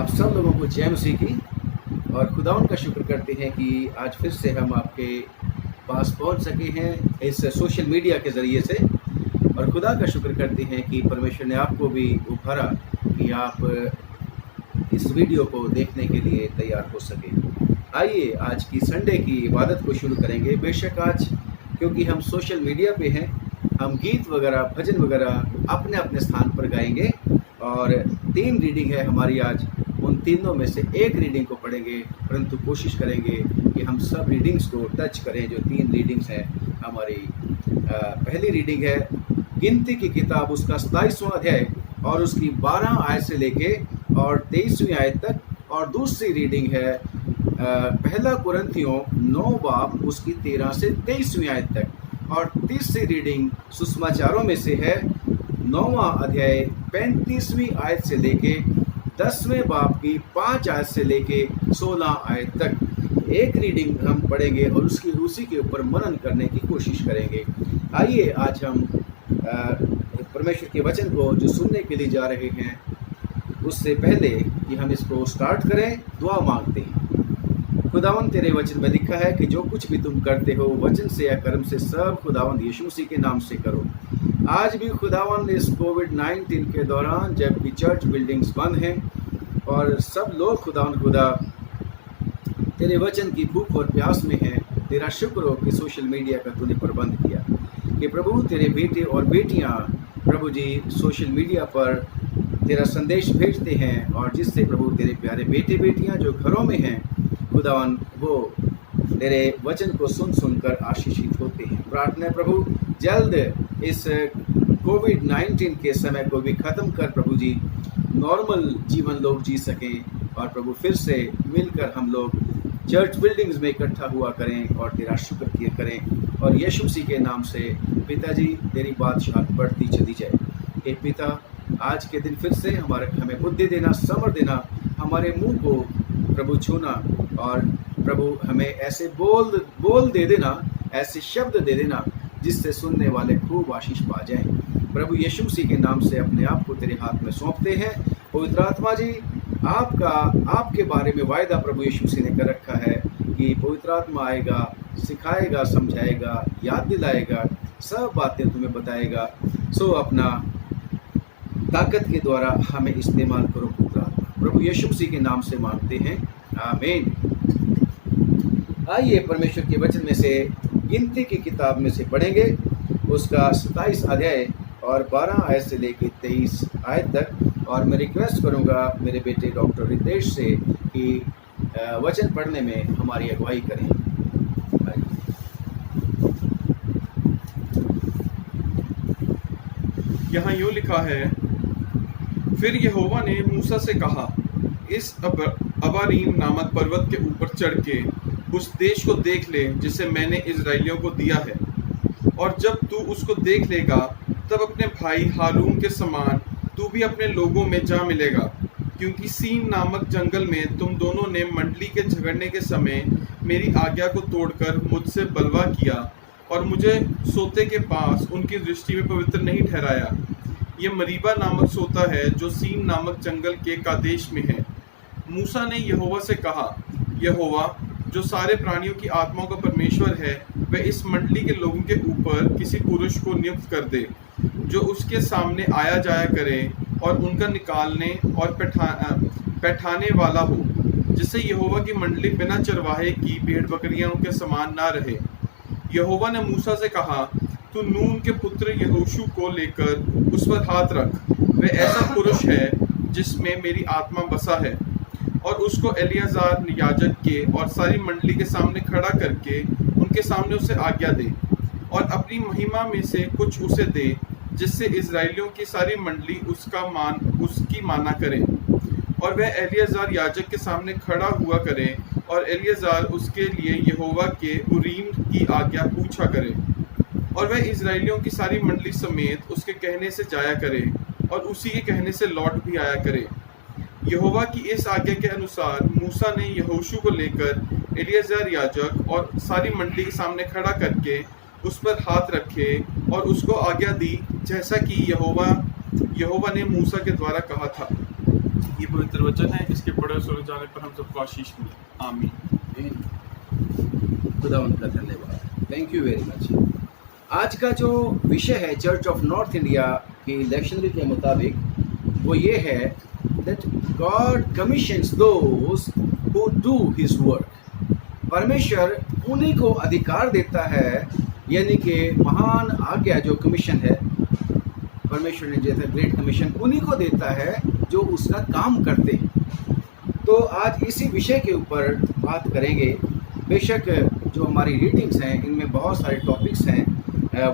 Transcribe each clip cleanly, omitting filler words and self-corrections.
आप सब लोगों को जय मसीह की। और खुदावन का शुक्र करते हैं कि आज फिर से हम आपके पास पहुंच सके हैं इस सोशल मीडिया के ज़रिए से। और खुदा का शुक्र करते हैं कि परमेश्वर ने आपको भी उभारा कि आप इस वीडियो को देखने के लिए तैयार हो सके। आइए आज की संडे की इबादत को शुरू करेंगे। बेशक आज क्योंकि हम सोशल मीडिया पे हैं, हम गीत वगैरह भजन वगैरह अपने अपने स्थान पर गाएंगे। और 3 रीडिंग है हमारी आज, उन तीनों में से एक रीडिंग को पढ़ेंगे, परंतु कोशिश करेंगे कि हम सब रीडिंग्स को टच करें जो 3 रीडिंग्स हैं हमारी। पहली रीडिंग है गिनती की किताब, उसका 27वां अध्याय और उसकी 12 आयत से लेके और 23वीं आयत तक। और दूसरी रीडिंग है पहला कुरिन्थियों 9 बाब उसकी 13 से 23वीं आयत तक। और तीसरी रीडिंग सुसमाचारों में से है 9वां अध्याय 35वीं आयत से लेके 10वें बाब की 5 आयत से लेके 16 आयत तक। एक रीडिंग हम पढ़ेंगे और उसी के ऊपर मनन करने की कोशिश करेंगे। आइए आज हम परमेश्वर के वचन को जो सुनने के लिए जा रहे हैं, उससे पहले कि हम इसको स्टार्ट करें, दुआ मांगते हैं। खुदावन तेरे वचन में लिखा है कि जो कुछ भी तुम करते हो वचन से या कर्म से, सब खुदावन यीशु मसीह के नाम से करो। आज भी खुदावन इस कोविड-19 के दौरान जबकि चर्च बिल्डिंग्स बंद हैं और सब लोग खुदा तेरे वचन की भूख और प्यास में हैं, तेरा शुक्र हो कि सोशल मीडिया का तूने प्रबंध किया कि प्रभु तेरे बेटे और बेटियां प्रभु जी सोशल मीडिया पर तेरा संदेश भेजते हैं और जिससे प्रभु तेरे प्यारे बेटे बेटियां जो घरों में हैं खुदावन वो तेरे वचन को सुनकर आशीषित होते हैं। प्रार्थना है प्रभु जल्द इस कोविड-19 के समय को भी ख़त्म कर प्रभु जी, नॉर्मल जीवन लोग जी सकें और प्रभु फिर से मिलकर हम लोग चर्च बिल्डिंग्स में इकट्ठा हुआ करें और तेरा शुक्र किया करें। और यीशु मसीह के नाम से पिताजी तेरी बादशाहत बढ़ती चली जाए। हे पिता, आज के दिन फिर से हमें बुद्धि देना, समझ देना, हमारे मुंह को प्रभु छूना और प्रभु हमें ऐसे बोल दे देना, ऐसे शब्द दे देना जिससे सुनने वाले खूब आशीष पा जाएं। प्रभु यीशु मसीह के नाम से अपने आप को तेरे हाथ में सौंपते हैं। पवित्र आत्मा जी, आपके बारे में वायदा प्रभु यीशु मसीह ने कर रखा है कि पवित्र आत्मा आएगा, सिखाएगा, समझाएगा, याद दिलाएगा, सब बातें तुम्हें बताएगा। सो अपना ताकत के द्वारा हमें इस्तेमाल करो पवित्र आत्मा, प्रभु यीशु मसीह के नाम से मांगते हैं, आमीन। आइए परमेश्वर के वचन में से गिनती की किताब में से पढ़ेंगे, उसका 27 अध्याय और 12 आयत से लेकर 23 आयत तक। और मैं रिक्वेस्ट करूंगा मेरे बेटे डॉक्टर रितेश से कि वचन पढ़ने में हमारी अगुवाई करें। यहाँ यूँ लिखा है, फिर यहोवा ने मूसा से कहा, इस अबारीम नामक पर्वत के ऊपर चढ़ के उस देश को देख ले जिसे मैंने इजराइलियों को दिया है। और जब तू उसको देख लेगा तब अपने भाई हारून के समान तू भी अपने लोगों में जा मिलेगा, क्योंकि सीन नामक जंगल में तुम दोनों ने मंडली के झगड़ने के समय मेरी आज्ञा को तोड़कर मुझसे बलवा किया और मुझे सोते के पास उनकी दृष्टि में पवित्र नहीं ठहराया। ये मरीबा नामक सोता है जो सीन नामक जंगल के कादेश में है। मूसा ने यहोवा से कहा, यहोवा जो सारे प्राणियों की आत्माओं का परमेश्वर है, वह इस मंडली के लोगों के ऊपर किसी पुरुष को नियुक्त कर दे जो उसके सामने आया जाया करे और उनका निकालने और बैठाने वाला हो, जिससे यहोवा की मंडली बिना चरवाहे की भेड़ बकरियों के समान ना रहे। यहोवा ने मूसा से कहा, तू नून के पुत्र यहोशू को लेकर उस पर हाथ रख, वह ऐसा पुरुष है जिसमें मेरी आत्मा बसा है। और उसको एलियाजार याजक के और सारी मंडली के सामने खड़ा करके उनके सामने उसे आज्ञा दे और अपनी महिमा में से कुछ उसे दे, जिससे इजराइलियों की सारी मंडली उसकी माना करे। और वह एलियाजार याजक के सामने खड़ा हुआ करे और एलियाजार उसके लिए यहोवा के उरीम की आज्ञा पूछा करे। और वह इजराइलियों की सारी मंडली समेत उसके कहने से जाया करे और उसी के कहने से लौट भी आया करे। यहोवा की इस आज्ञा के अनुसार मूसा ने यहोशू को लेकर एलियाजार याजक और सारी मंडली के सामने खड़ा करके उस पर हाथ रखे और उसको आज्ञा दी, जैसा कि यहोवा ने मूसा के द्वारा कहा था। ये पवित्र वचन है, इसके पढ़े सुने जाने पर हम सबको आशीष मिले। आमीन। खुदा उनका धन्यवाद। Thank you very much. आज का जो विषय है चर्च ऑफ नॉर्थ इंडिया की लेक्शनरी के मुताबिक वो ये है that God commissions those who do his work. परमेश्वर उन्हीं को अधिकार देता है, यानी कि महान आज्ञा जो कमीशन है परमेश्वर ने जैसा ग्रेट कमीशन उन्हीं को देता है जो उसका काम करते हैं। तो आज इसी विषय के ऊपर बात करेंगे। बेशक जो हमारी रीडिंग्स हैं इनमें बहुत सारे टॉपिक्स हैं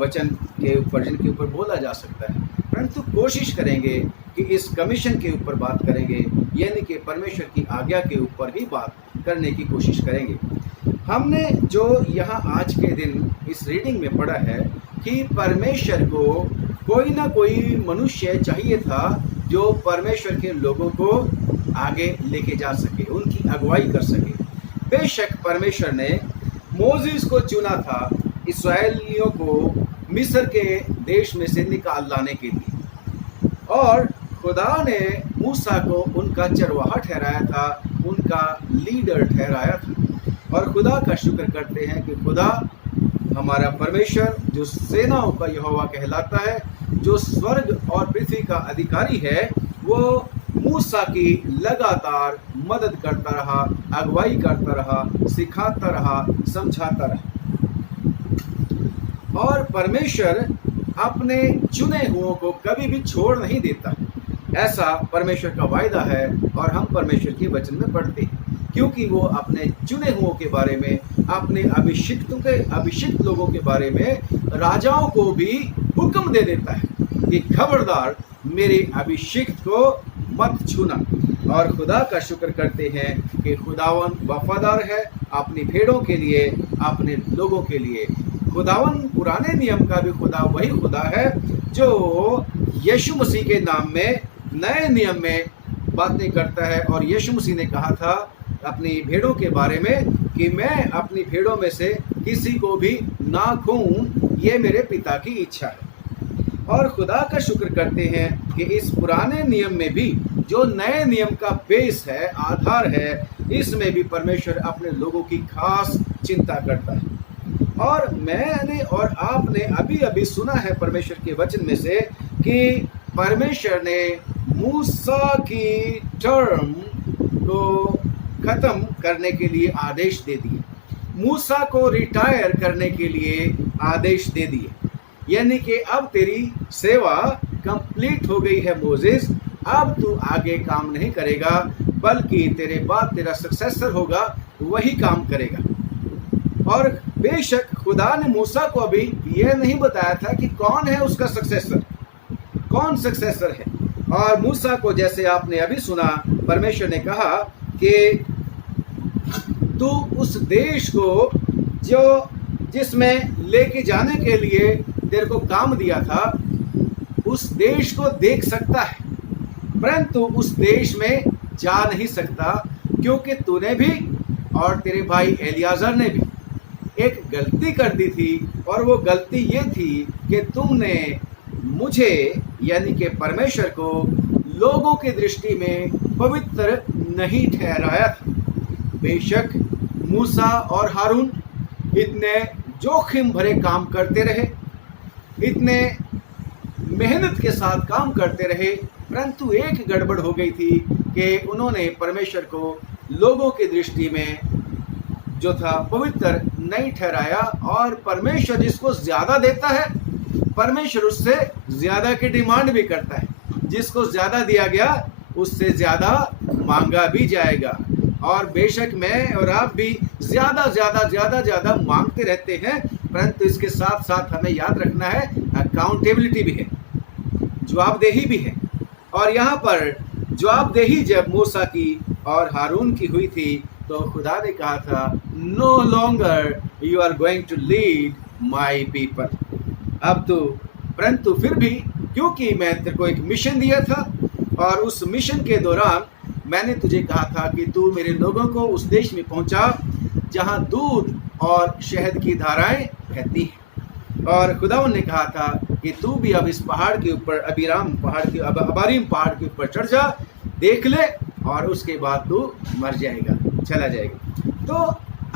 वचन के ऊपर जिनके ऊपर बोला जा सकता है, परंतु कोशिश करेंगे कि इस कमीशन के ऊपर बात करेंगे, यानी कि परमेश्वर की आज्ञा के ऊपर ही बात करने की कोशिश करेंगे। हमने जो यहाँ आज के दिन इस रीडिंग में पढ़ा है कि परमेश्वर को कोई ना कोई मनुष्य चाहिए था जो परमेश्वर के लोगों को आगे लेके जा सके, उनकी अगुवाई कर सके। बेशक परमेश्वर ने मोसेस को चुना था इस्राएलियों को मिस्र के देश में से निकाल लाने के लिए, और खुदा ने मूसा को उनका चरवाहा ठहराया था, उनका लीडर ठहराया था। और खुदा का शुक्र करते हैं कि खुदा हमारा परमेश्वर जो सेनाओं का यहोवा कहलाता है, जो स्वर्ग और पृथ्वी का अधिकारी है, वो मूसा की लगातार मदद करता रहा, अगुवाई करता रहा, सिखाता रहा, समझाता रहा। और परमेश्वर अपने चुने हुओं को कभी भी छोड़ नहीं देता, ऐसा परमेश्वर का वायदा है। और हम परमेश्वर के वचन में पढ़ते हैं क्योंकि वो अपने चुने हुओं के बारे में, अपने अभिषिक्त लोगों के बारे में राजाओं को भी हुक्म दे देता है कि खबरदार मेरे अभिषिक्त को मत छूना। और खुदा का शुक्र करते हैं कि खुदावन वफादार है अपनी भेड़ों के लिए, अपने लोगों के लिए। खुदावन पुराने नियम का भी खुदा वही खुदा है जो यीशु मसीह के नाम में नए नियम में बातें करता है। और यीशु मसीह ने कहा था अपनी भेड़ों के बारे में कि मैं अपनी भेड़ों में से किसी को भी ना खोऊं, ये मेरे पिता की इच्छा है। और खुदा का शुक्र करते हैं कि इस पुराने नियम में भी जो नए नियम का बेस है, आधार है, इसमें भी परमेश्वर अपने लोगों की खास चिंता करता है। और मैंने और आपने अभी अभी सुना है परमेश्वर के वचन में से कि परमेश्वर ने मूसा की टर्म को खत्म करने के लिए आदेश दे दिए, मूसा को रिटायर करने के लिए आदेश दे दिए, यानी कि अब तेरी सेवा कंप्लीट हो गई है मोसेस, अब तू आगे काम नहीं करेगा, बल्कि तेरे बाद तेरा सक्सेसर होगा, वही काम करेगा। और बेशक खुदा ने मूसा को अभी यह नहीं बताया था कि कौन है उसका सक्सेसर, कौन सक्सेसर है। और मूसा को जैसे आपने अभी सुना, परमेश्वर ने कहा कि तू उस देश को जो जिसमें लेके जाने के लिए तेरे को काम दिया था, उस देश को देख सकता है, परंतु उस देश में जा नहीं सकता क्योंकि तूने भी और तेरे भाई एलियाजर ने भी एक गलती कर दी थी। और वो गलती ये थी कि तुमने मुझे यानी कि परमेश्वर को लोगों की दृष्टि में पवित्र नहीं ठहराया था। बेशक मूसा और हारून इतने जोखिम भरे काम करते रहे, इतने मेहनत के साथ काम करते रहे, परंतु एक गड़बड़ हो गई थी कि उन्होंने परमेश्वर को लोगों की दृष्टि में जो था पवित्र नहीं ठहराया। और परमेश्वर जिसको ज्यादा देता है, परमेश्वर उससे ज्यादा की डिमांड भी करता है। जिसको ज्यादा दिया गया उससे ज्यादा मांगा भी जाएगा। और बेशक मैं और आप भी ज्यादा मांगते रहते हैं, परंतु इसके साथ साथ हमें याद रखना है अकाउंटेबिलिटी भी है, जवाबदेही भी है। और यहाँ पर जवाबदेही जब मूसा की और हारून की हुई थी तो खुदा ने कहा था, no longer you are going to lead my people. अब तो परंतु फिर भी क्योंकि मैं तेरे को एक मिशन दिया था और उस मिशन के दौरान मैंने तुझे कहा था कि तू मेरे लोगों को उस देश में पहुंचा जहां दूध और शहद की धाराएं बहती हैं। और खुदावन ने कहा था कि तू भी अब इस पहाड़ के ऊपर अबीराम पहाड़ के अबारीम पहाड़ के ऊपर चढ़ जा देख ले और उसके बाद तू मर जाएगा, चला जाएगा। तो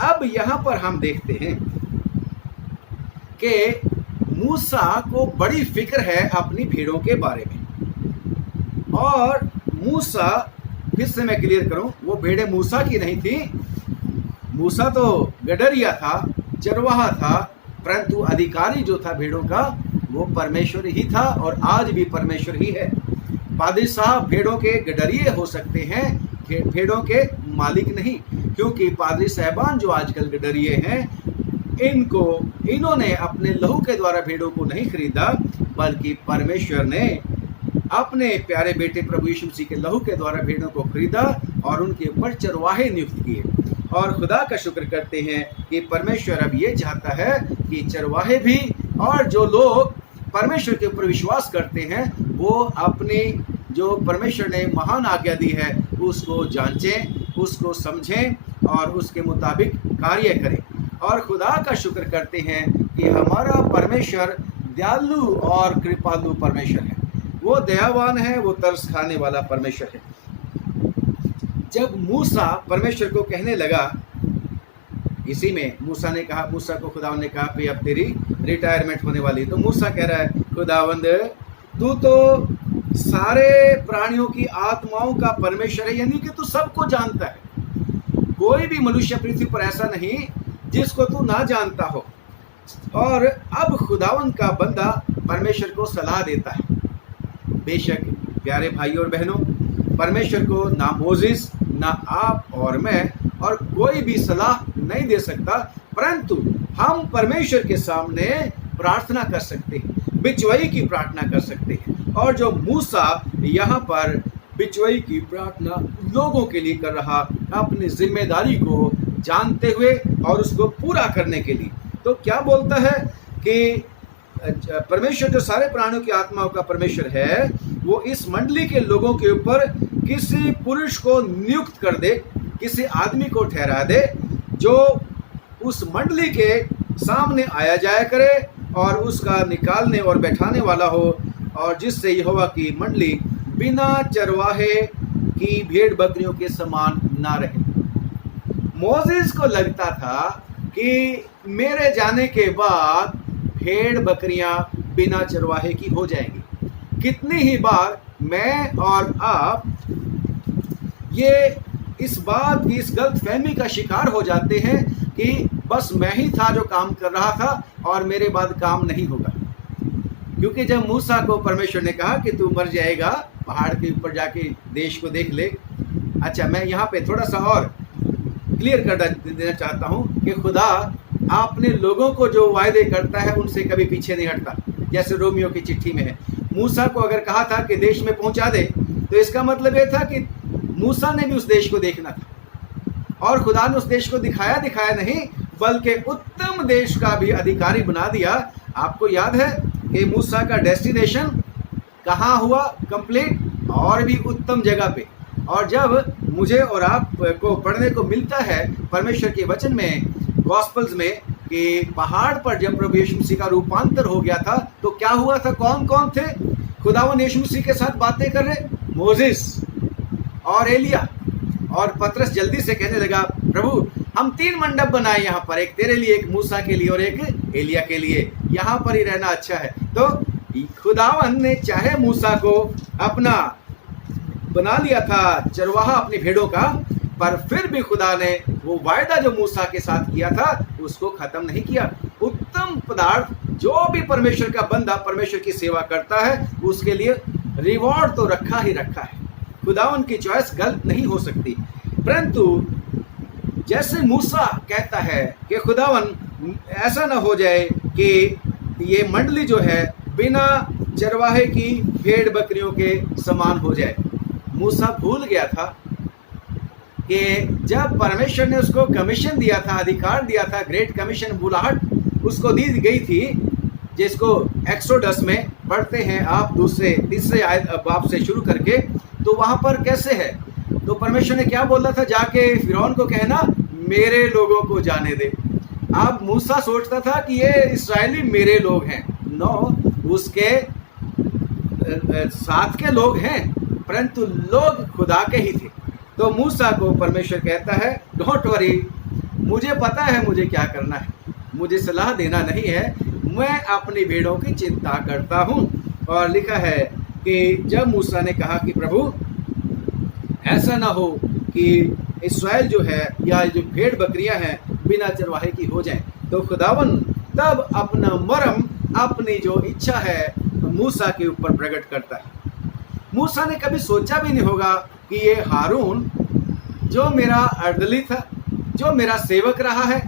अब यहाँ पर हम देखते हैं कि मूसा को बड़ी फिक्र है अपनी भेड़ों के बारे में। और मूसा, फिर से मैं क्लियर करूं, वो भेड़ें मूसा की नहीं थी। मूसा तो गडरिया था, चरवाहा था, परंतु अधिकारी जो था भेड़ों का वो परमेश्वर ही था और आज भी परमेश्वर ही है। पादरी साहब भेड़ों के गडरिये हो सकते हैं, भेड़ों के मालिक नहीं, क्योंकि पादरी साहबान जो आजकल गडरिये हैं, इन्होंने अपने लहू के द्वारा भेड़ों को नहीं खरीदा, बल्कि परमेश्वर ने अपने प्यारे बेटे प्रभु यीशु मसीह के लहू के द्वारा भेड़ों को खरीदा और उनके ऊपर चरवाहे नियुक्त किए। और खुदा का शुक्र करते हैं कि परमेश्वर अब ये चाहता है कि चरवाहे भी और जो लोग परमेश्वर के ऊपर विश्वास करते हैं वो अपनी जो परमेश्वर ने महान आज्ञा दी है उसको जांचें, उसको समझें और उसके मुताबिक कार्य करें। और खुदा का शुक्र करते हैं कि हमारा परमेश्वर दयालु और कृपालु परमेश्वर है। वो दयावान है, वो तरस खाने वाला परमेश्वर है। जब मूसा परमेश्वर को कहने लगा, इसी में मूसा ने कहा, मूसा को खुदावंद ने कहा कि अब तेरी रिटायरमेंट होने वाली। तो मूसा कह रहा है, खुदावंद तू तो सारे प्राणियों की आत्माओं का परमेश्वर है, यानी कि तू सबको जानता है। कोई भी मनुष्य पृथ्वी पर ऐसा नहीं जिसको तू ना जानता हो। और अब खुदावंद का बंदा परमेश्वर को सलाह देता है। बेशक प्यारे भाई और बहनों, परमेश्वर को ना मोजिस, ना आप और मैं और कोई भी सलाह नहीं दे सकता, परंतु हम परमेश्वर के सामने प्रार्थना कर सकते हैं, बिचवई की प्रार्थना कर सकते हैं। और जो मूसा यहाँ पर बिचवई की प्रार्थना लोगों के लिए कर रहा, अपनी जिम्मेदारी को जानते हुए और उसको पूरा करने के लिए, तो क्या बोलता है कि परमेश्वर जो सारे प्राणियों की आत्माओं का परमेश्वर है, वो इस मंडली के लोगों के ऊपर किसी पुरुष को नियुक्त कर दे, किसी आदमी को ठहरा दे जो उस मंडली के सामने आया जाया करे और उसका निकालने और बैठाने वाला हो, और जिससे यहोवा की मंडली बिना चरवाहे की भेड़ बकरियों के समान ना रहे। मोसेस को लगता था कि मेरे जाने के बाद भेड़ बकरियां बिना चरवाहे की हो जाएंगी। कितनी ही बार मैं और आप ये इस बात की, इस गलत फहमी का शिकार हो जाते हैं कि बस मैं ही था जो काम कर रहा था और मेरे बाद काम नहीं होगा। क्योंकि जब मूसा को परमेश्वर ने कहा कि तू मर जाएगा, पहाड़ के ऊपर जाके देश को देख ले। अच्छा, मैं यहाँ पे थोड़ा सा और क्लियर कर देना चाहता हूँ कि खुदा अपने लोगों को जो वायदे करता है उनसे कभी पीछे नहीं हटता। जैसे रोमियो की चिट्ठी में है, मूसा को अगर कहा था कि देश में पहुंचा दे, तो इसका मतलब ये था कि मूसा ने भी उस देश को देखना था और खुदा ने उस देश को दिखाया नहीं, बल्कि उत्तम देश का भी अधिकारी बना दिया। आपको याद है कि मूसा का डेस्टिनेशन कहाँ हुआ कंप्लीट? और भी उत्तम जगह पे। और जब मुझे और आप को पढ़ने को मिलता है परमेश्वर के वचन में, गॉस्पल्स में, कि पहाड़ पर जब प्रभु यीशु मसीह का रूपांतर हो गया था, तो क्या हुआ था? कौन कौन थे खुदावन यीशु मसीह के साथ बातें कर रहे? मोसेस और एलिया। और पतरस जल्दी से कहने लगा, प्रभु हम 3 मंडप बनाए यहाँ पर, एक तेरे लिए, एक मूसा के लिए और एक एलिया के लिए। यहाँ पर ही रहना अच्छा है। तो खुदावन ने चाहे मूसा को अपना बना लिया था चरवाहा अपनी भेड़ों का, पर फिर भी खुदा ने वो वायदा जो मूसा के साथ किया था उसको खत्म नहीं किया। उत्तम पदार्थ जो भी परमेश्वर का बंदा परमेश्वर की सेवा करता है उसके लिए रिवॉर्ड तो रखा ही रखा है। खुदावन की चॉइस गलत नहीं हो सकती। परंतु जैसे मूसा कहता है कि खुदावन ऐसा ना हो जाए कि ये मंडली जो है बिना चरवाहे की भेड़ बकरियों के समान हो जाए। मूसा भूल गया था कि जब परमेश्वर ने उसको कमीशन दिया था, अधिकार दिया था, ग्रेट कमीशन बुलाहट उसको दी गई थी, जिसको एक्सोडस में पढ़ते हैं आप, 2-3 बाब से शुरू करके, तो वहाँ पर कैसे है? तो परमेश्वर ने क्या बोला था? जाके फिरौन को कहना मेरे लोगों को जाने दे। अब मूसा सोचता था कि ये इस्राएली मेरे लोग हैं। नो, उसके साथ के लोग हैं, परंतु लोग खुदा के ही थे। तो मूसा को परमेश्वर कहता है, डोंट वरी, मुझे पता है मुझे क्या करना है, मुझे सलाह देना नहीं है, मैं अपनी भेड़ों की चिंता करता हूँ। और लिखा है कि जब मूसा ने कहा कि प्रभु ऐसा ना हो कि इस्राएल जो है या जो भेड़ बकरियां हैं बिना चरवाहे की हो जाएं, तो खुदावन तब अपना मरम, अपनी जो इच्छा है मूसा के ऊपर प्रकट करता है। मूसा ने कभी सोचा भी नहीं होगा कि ये हारून जो मेरा अर्दली था, जो मेरा सेवक रहा है,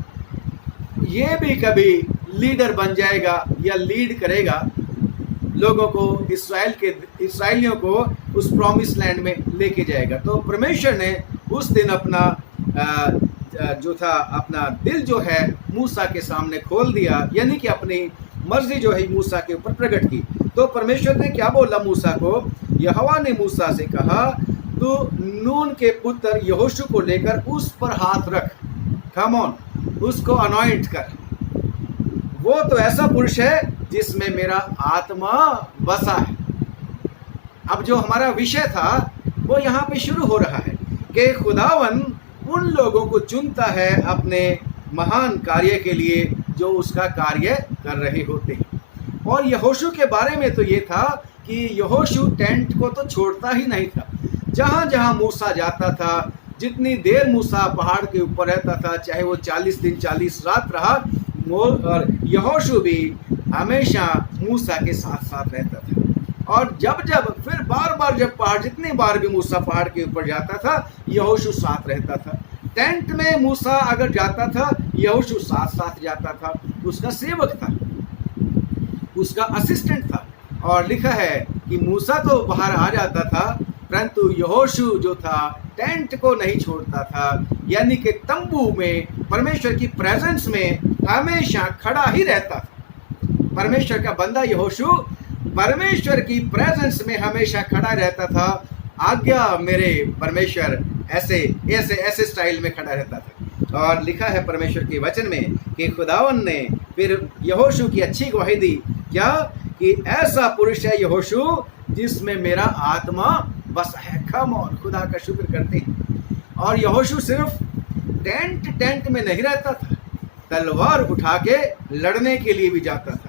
ये भी कभी लीडर बन जाएगा या लीड करेगा लोगों को, इसराइलियों को उस प्रॉमिस लैंड में लेके जाएगा। तो परमेश्वर ने उस दिन अपना जो था अपना दिल जो है मूसा के सामने खोल दिया, यानी कि अपनी मर्जी जो है मूसा के ऊपर प्रकट की। तो परमेश्वर ने क्या बोला मूसा को? यहोवा ने मूसा से कहा, तू नून के पुत्र यहोशू को लेकर उस पर हाथ रख, कम ऑन, उसको अनॉइंट कर। वो तो ऐसा पुरुष है जिसमें मेरा आत्मा बसा है। अब जो हमारा विषय था वो यहाँ पे शुरू हो रहा है कि खुदावन उन लोगों को चुनता है अपने महान कार्य के लिए जो उसका कार्य कर रहे होते हैं। और यहोशू के बारे में तो ये था कि यहोशू टेंट को तो छोड़ता ही नहीं था। जहाँ जहाँ मूसा जाता था, जितनी देर मूसा पहाड़ के ऊपर रहता था, चाहे वो 40 दिन 40 रात रहा, और यहोशू भी हमेशा मूसा के साथ साथ रहता था। और जब फिर बार बार जब जितनी बार भी मूसा पहाड़ के ऊपर जाता था, यहोशू साथ रहता था। टेंट में मूसा अगर जाता था, यहोशू साथ साथ जाता था, उसका सेवक था, उसका असिस्टेंट था। और लिखा है कि मूसा तो बाहर आ जाता था, परंतु यहोशू जो था टेंट को नहीं छोड़ता था, यानी कि तंबू में परमेश्वर की प्रेजेंस में हमेशा खड़ा ही रहता था। परमेश्वर का बंदा यहोशू परमेश्वर की प्रेजेंस में हमेशा खड़ा रहता था। आज्ञा मेरे परमेश्वर, ऐसे ऐसे ऐसे स्टाइल में खड़ा रहता था। और लिखा है परमेश्वर के वचन में कि खुदावन ने फिर यहोशू की अच्छी गवाही दी, क्या कि ऐसा पुरुष है यहोशू जिसमें मेरा आत्मा बस है। कम ऑन, खुदा का शुक्र करते हैं। और यहोशू सिर्फ टेंट में नहीं रहता था, तलवार उठा के लड़ने के लिए भी जाता था।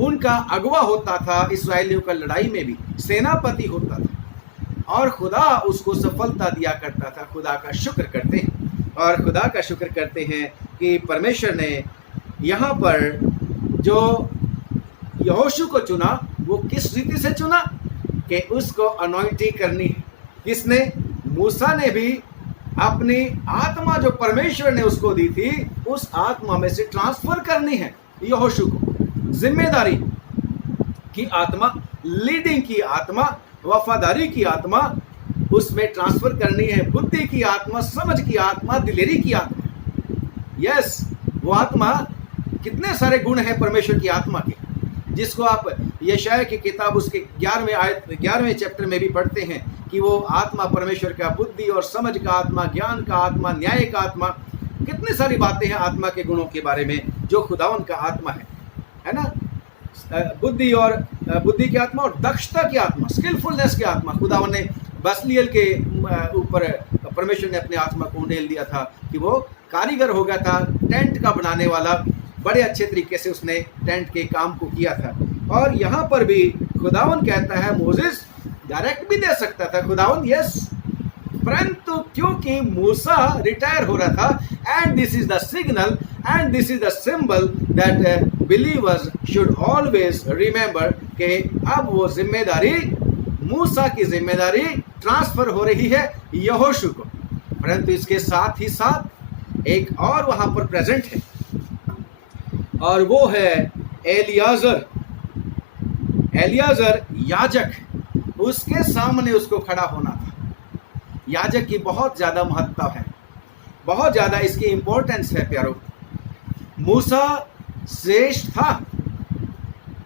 उनका अगवा होता था, इस्राएलियों का लड़ाई में भी सेनापति होता था, और खुदा उसको सफलता दिया करता था। खुदा का शुक्र करते हैं। और खुदा का शुक्र करते हैं कि परमेश्वर ने यहाँ पर जो यहोशू को चुना, वो किस रीति से चुना कि उसको अनॉइंटिंग करनी है। किसने? मूसा ने भी अपनी आत्मा जो परमेश्वर ने उसको दी थी, उस आत्मा में से ट्रांसफर करनी है यहोशू को। जिम्मेदारी की आत्मा, लीडिंग की आत्मा, वफादारी की आत्मा उसमें ट्रांसफर करनी है। बुद्धि की आत्मा, समझ की आत्मा, दिलेरी की आत्मा। यस, वो आत्मा, कितने सारे गुण हैं परमेश्वर की आत्मा के, जिसको आप यशाया की किताब उसके 11वें चैप्टर में भी पढ़ते हैं कि वो आत्मा परमेश्वर का बुद्धि और समझ का आत्मा, ज्ञान का आत्मा, न्याय का आत्मा। कितनी सारी बातें हैं आत्मा के गुणों के बारे में जो खुदावन का आत्मा है ना। बुद्धि की आत्मा और दक्षता की आत्मा, स्किलफुलनेस की आत्मा। खुदावन ने बसलियल के ऊपर परमेश्वर ने अपने आत्मा को उंडेल दिया था कि वो कारीगर हो गया था, टेंट का बनाने वाला। बड़े अच्छे तरीके से उसने टेंट के काम को किया था। और यहाँ पर भी खुदावन कहता है, मोसेस डायरेक्ट भी दे सकता था खुदावन, यस, परंतु क्योंकि मूसा रिटायर हो रहा था, and this is the signal and this is the symbol that believers should always remember कि अब वो जिम्मेदारी, मूसा की जिम्मेदारी ट्रांसफर हो रही है यहोशू को। परंतु इसके साथ ही साथ एक और वहां पर प्रेजेंट है, और वो है एलियाजर याजक। उसके सामने उसको खड़ा होना था। याजक की बहुत ज्यादा महत्ता है, बहुत ज्यादा इसकी इंपॉर्टेंस है प्यारो। मूसा श्रेष्ठ था,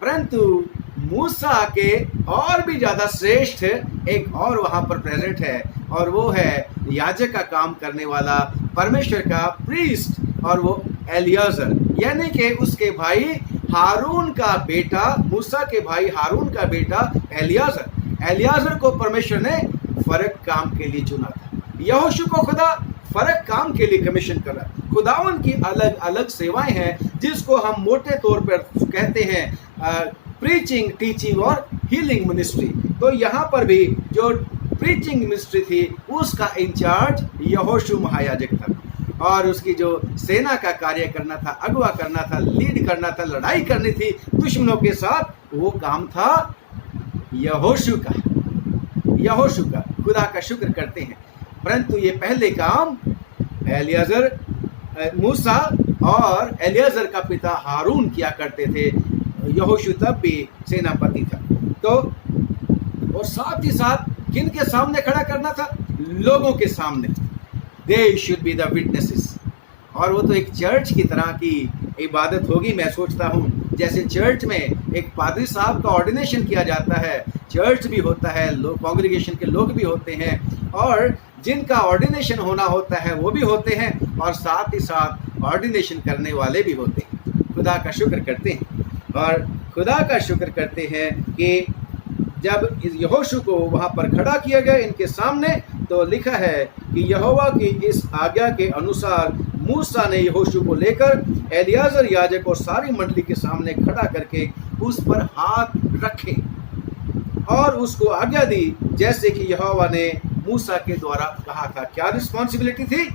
परंतु मूसा के और भी ज्यादा श्रेष्ठ एक और वहां पर प्रेजेंट है, और वो है याजक का काम करने वाला परमेश्वर का प्रीस्ट, और वो एलियाजर, यानी कि उसके भाई हारून का बेटा, मूसा के भाई हारून का बेटा एलियाजर को परमेश्वर ने फर्क काम के लिए चुना था। यहोशू को खुदा फर्क काम के लिए कमीशन कर रहा। खुदावन की अलग अलग सेवाएं हैं जिसको हम मोटे तौर पर कहते हैं प्रीचिंग, टीचिंग और हीलिंग मिनिस्ट्री। तो यहाँ पर भी जो प्रीचिंग मिनिस्ट्री थी उसका इंचार्ज यहोशू महायाजक था, और उसकी जो सेना का कार्य करना था, अगवा करना था, लीड करना था, लड़ाई करनी थी दुश्मनों के साथ, वो काम था यहोशू का। यहोशू का खुदा का शुक्र करते हैं। परंतु ये पहले काम एलियाजर, मूसा और एलियाजर का पिता हारून किया करते थे। यहोशू तब भी सेनापति था। तो और साथ ही साथ किन के सामने खड़ा करना था? लोगों के सामने। They should be the witnesses. और वो तो एक चर्च की तरह की इबादत होगी, मैं सोचता हूँ। जैसे चर्च में एक पादरी साहब का ऑर्डिनेशन किया जाता है, चर्च भी होता है, लोग कॉन्ग्रीगेशन के लोग भी होते हैं, और जिनका ऑर्डिनेशन होना होता है वो भी होते हैं, और साथ ही साथ ऑर्डिनेशन करने वाले भी होते हैं। खुदा का शुक्र करते हैं, और खुदा का शुक्र करते हैं कि जब इस यहोशू को वहाँ पर खड़ा किया गया इनके सामने, तो लिखा है कि यहोवा की इस आज्ञा के अनुसार मूसा ने यहोशू को लेकर एलियाजर याजक और सारी मंडली के सामने खड़ा करके उस पर हाथ रखे और उसको आज्ञा दी, जैसे कि यहोवा ने मूसा के द्वारा कहा था। क्या रिस्पॉन्सिबिलिटी थी?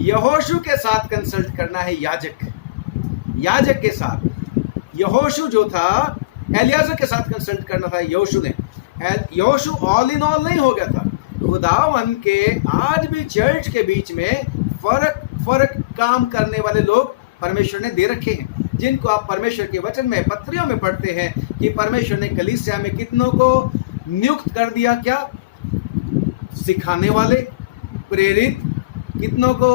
यहोशू के साथ कंसल्ट करना है, याजक के साथ। यहोशू जो था एलियाजर के साथ कंसल्ट करना था यहोशू ने। यहोशू ऑल इन ऑल नहीं हो गया था। खुदावन के आज भी चर्च के बीच में फर्क काम करने वाले लोग परमेश्वर ने दे रखे हैं, जिनको आप परमेश्वर के वचन में पत्रियों में पढ़ते हैं कि परमेश्वर ने कलीसिया में कितनों को नियुक्त कर दिया। क्या? सिखाने वाले, प्रेरित, कितनों को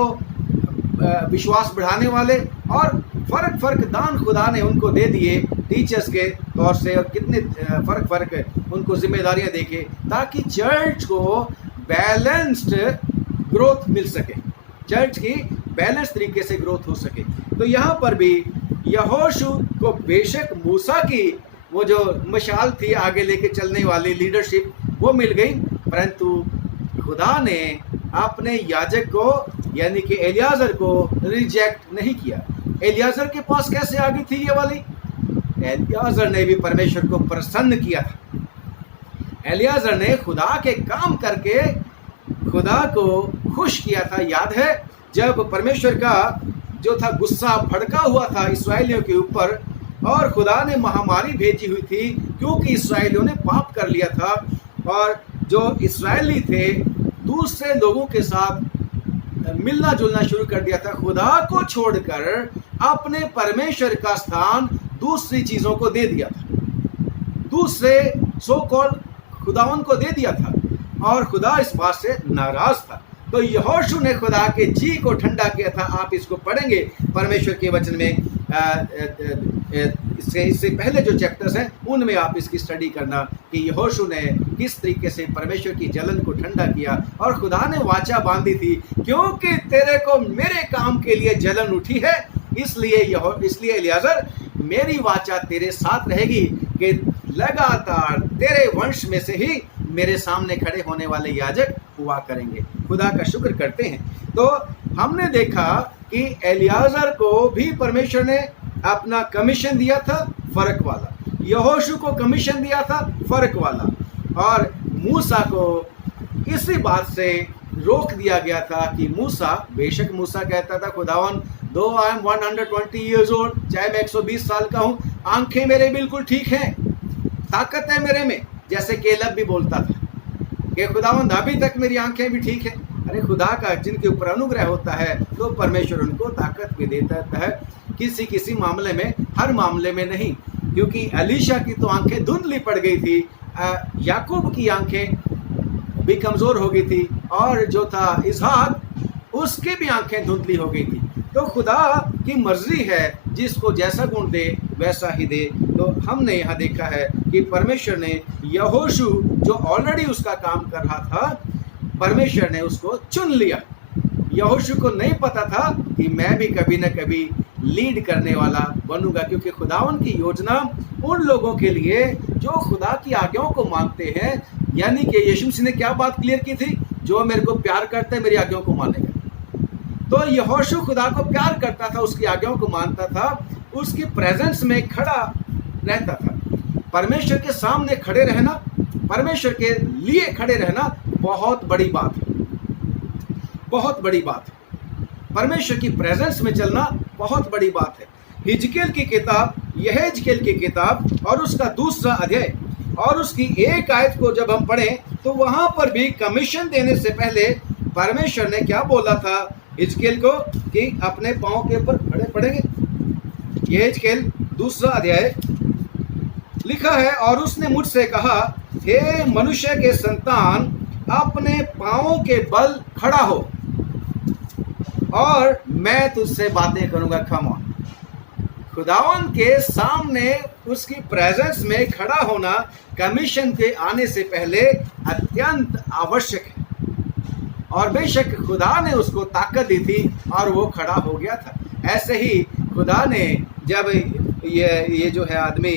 विश्वास बढ़ाने वाले, और फर्क दान खुदा ने उनको दे दिए टीचर्स के तौर से, और कितने फर्क उनको जिम्मेदारियां देके, ताकि चर्च को बैलेंस्ड ग्रोथ मिल सके, चर्च की बैलेंस तरीके से ग्रोथ हो सके। तो यहाँ पर भी यहोशू को बेशक मूसा की वो जो मशाल थी आगे लेके चलने वाली लीडरशिप वो मिल गई, परंतु खुदा ने अपने याजक को यानी कि एलियाजर को रिजेक्ट नहीं किया। एलियाजर के पास कैसे आ गई थी ये वाली? एलियाजर ने भी परमेश्वर को प्रसन्न किया था। एलियाजर ने खुदा के काम करके खुदा को खुश किया था। याद है जब परमेश्वर का जो था गुस्सा भड़का हुआ था इस्राएलियों के ऊपर, और खुदा ने महामारी भेजी हुई थी क्योंकि इस्राएलियों ने पाप कर लिया था, और जो इस्राएली थे दूसरे लोगों के साथ मिलना जुलना शुरू कर दिया था। खुदा को छोड़कर अपने परमेश्वर का स्थान दूसरी चीजों को दे दिया था, दूसरे सो कॉल्ड खुदावन को दे दिया था, और खुदा इस बात से नाराज था। तो यहोशू ने खुदा के जी को ठंडा किया था। आप इसको पढ़ेंगे परमेश्वर के वचन में, इससे पहले जो चैप्टर्स हैं उनमें आप इसकी स्टडी करना कि यहोशू ने किस तरीके से परमेश्वर की जलन को ठंडा किया, और खुदा ने वाचा बांधी थी, क्योंकि तेरे को मेरे काम के लिए जलन उठी है, इसलिए एलियाजर मेरी वाचा तेरे साथ रहेगी कि लगातार तेरे वंश में से ही मेरे सामने खड़े होने वाले याजक हुआ करेंगे। खुदा का शुक्र करते हैं। तो हमने देखा कि एलियाजर को भी परमेश्वर ने अपना कमीशन दिया था फर्क वाला, यहोशू को कमीशन दिया था फर्क वाला, और मूसा को इसी बात से रोक दिया गया था कि मूसा, बेशक मूसा कहता था खुदावन दो आई एम 120 ईयर्स ओल्ड, चाहे मैं 120 साल का हूँ, आंखें मेरे बिल्कुल ठीक हैं, ताकत है मेरे में, जैसे केलब भी बोलता था कि खुदावंद अभी तक मेरी आंखें भी ठीक है। अरे खुदा का जिनके ऊपर अनुग्रह होता है तो परमेश्वर उनको ताकत भी देता है, किसी मामले में, हर मामले में नहीं, क्योंकि एलीशा की तो आंखें धुंधली पड़ गई थी, याकूब की आंखें भी कमज़ोर हो गई थी, और जो था इसहाक उसकी भी आंखें धुंधली हो गई थी। तो खुदा की मर्जी है, जिसको जैसा गुण दे वैसा ही दे। तो हमने यहाँ देखा है कि परमेश्वर ने यहोशू जो ऑलरेडी उसका काम कर रहा था, परमेश्वर ने उसको चुन लिया। यहोशू को नहीं पता था कि मैं भी कभी न कभी लीड करने वाला बनूंगा, क्योंकि खुदावन की योजना उन लोगों के लिए जो खुदा की आज्ञाओं को मानते हैं, यानी कि यीशु मसीह ने क्या बात क्लियर की थी? जो मेरे को प्यार करता है मेरी आज्ञाओं को मानेगा। तो यहोशू खुदा को प्यार करता था, उसकी आज्ञाओं को मानता था, उसकी प्रेजेंस में खड़ा रहता था। परमेश्वर के सामने खड़े रहना, परमेश्वर के लिए खड़े रहना बहुत बड़ी बात है, बहुत बड़ी बात है। परमेश्वर की प्रेजेंस में चलना बहुत बड़ी बात है। हिजकेल की किताब, यहेजकेल की किताब और उसका 2 अध्याय और उसकी 1 आयत को जब हम पढ़ें तो वहां पर भी कमीशन देने से पहले परमेश्वर ने क्या बोला था हिजकेल को कि अपने पांव के ऊपर खड़े पड़ेंगे। यहेजकेल 2 अध्याय लिखा है, और उसने मुझसे कहा, हे मनुष्य के संतान, अपने पांवों के बल खड़ा हो और मैं तुझसे बातें करूंगा। कम ऑन, खुदावन के सामने उसकी प्रेजेंस में खड़ा होना कमीशन के आने से पहले अत्यंत आवश्यक है। और बेशक खुदा ने उसको ताकत दी थी और वो खड़ा हो गया था। ऐसे ही खुदा ने जब ये जो है आदमी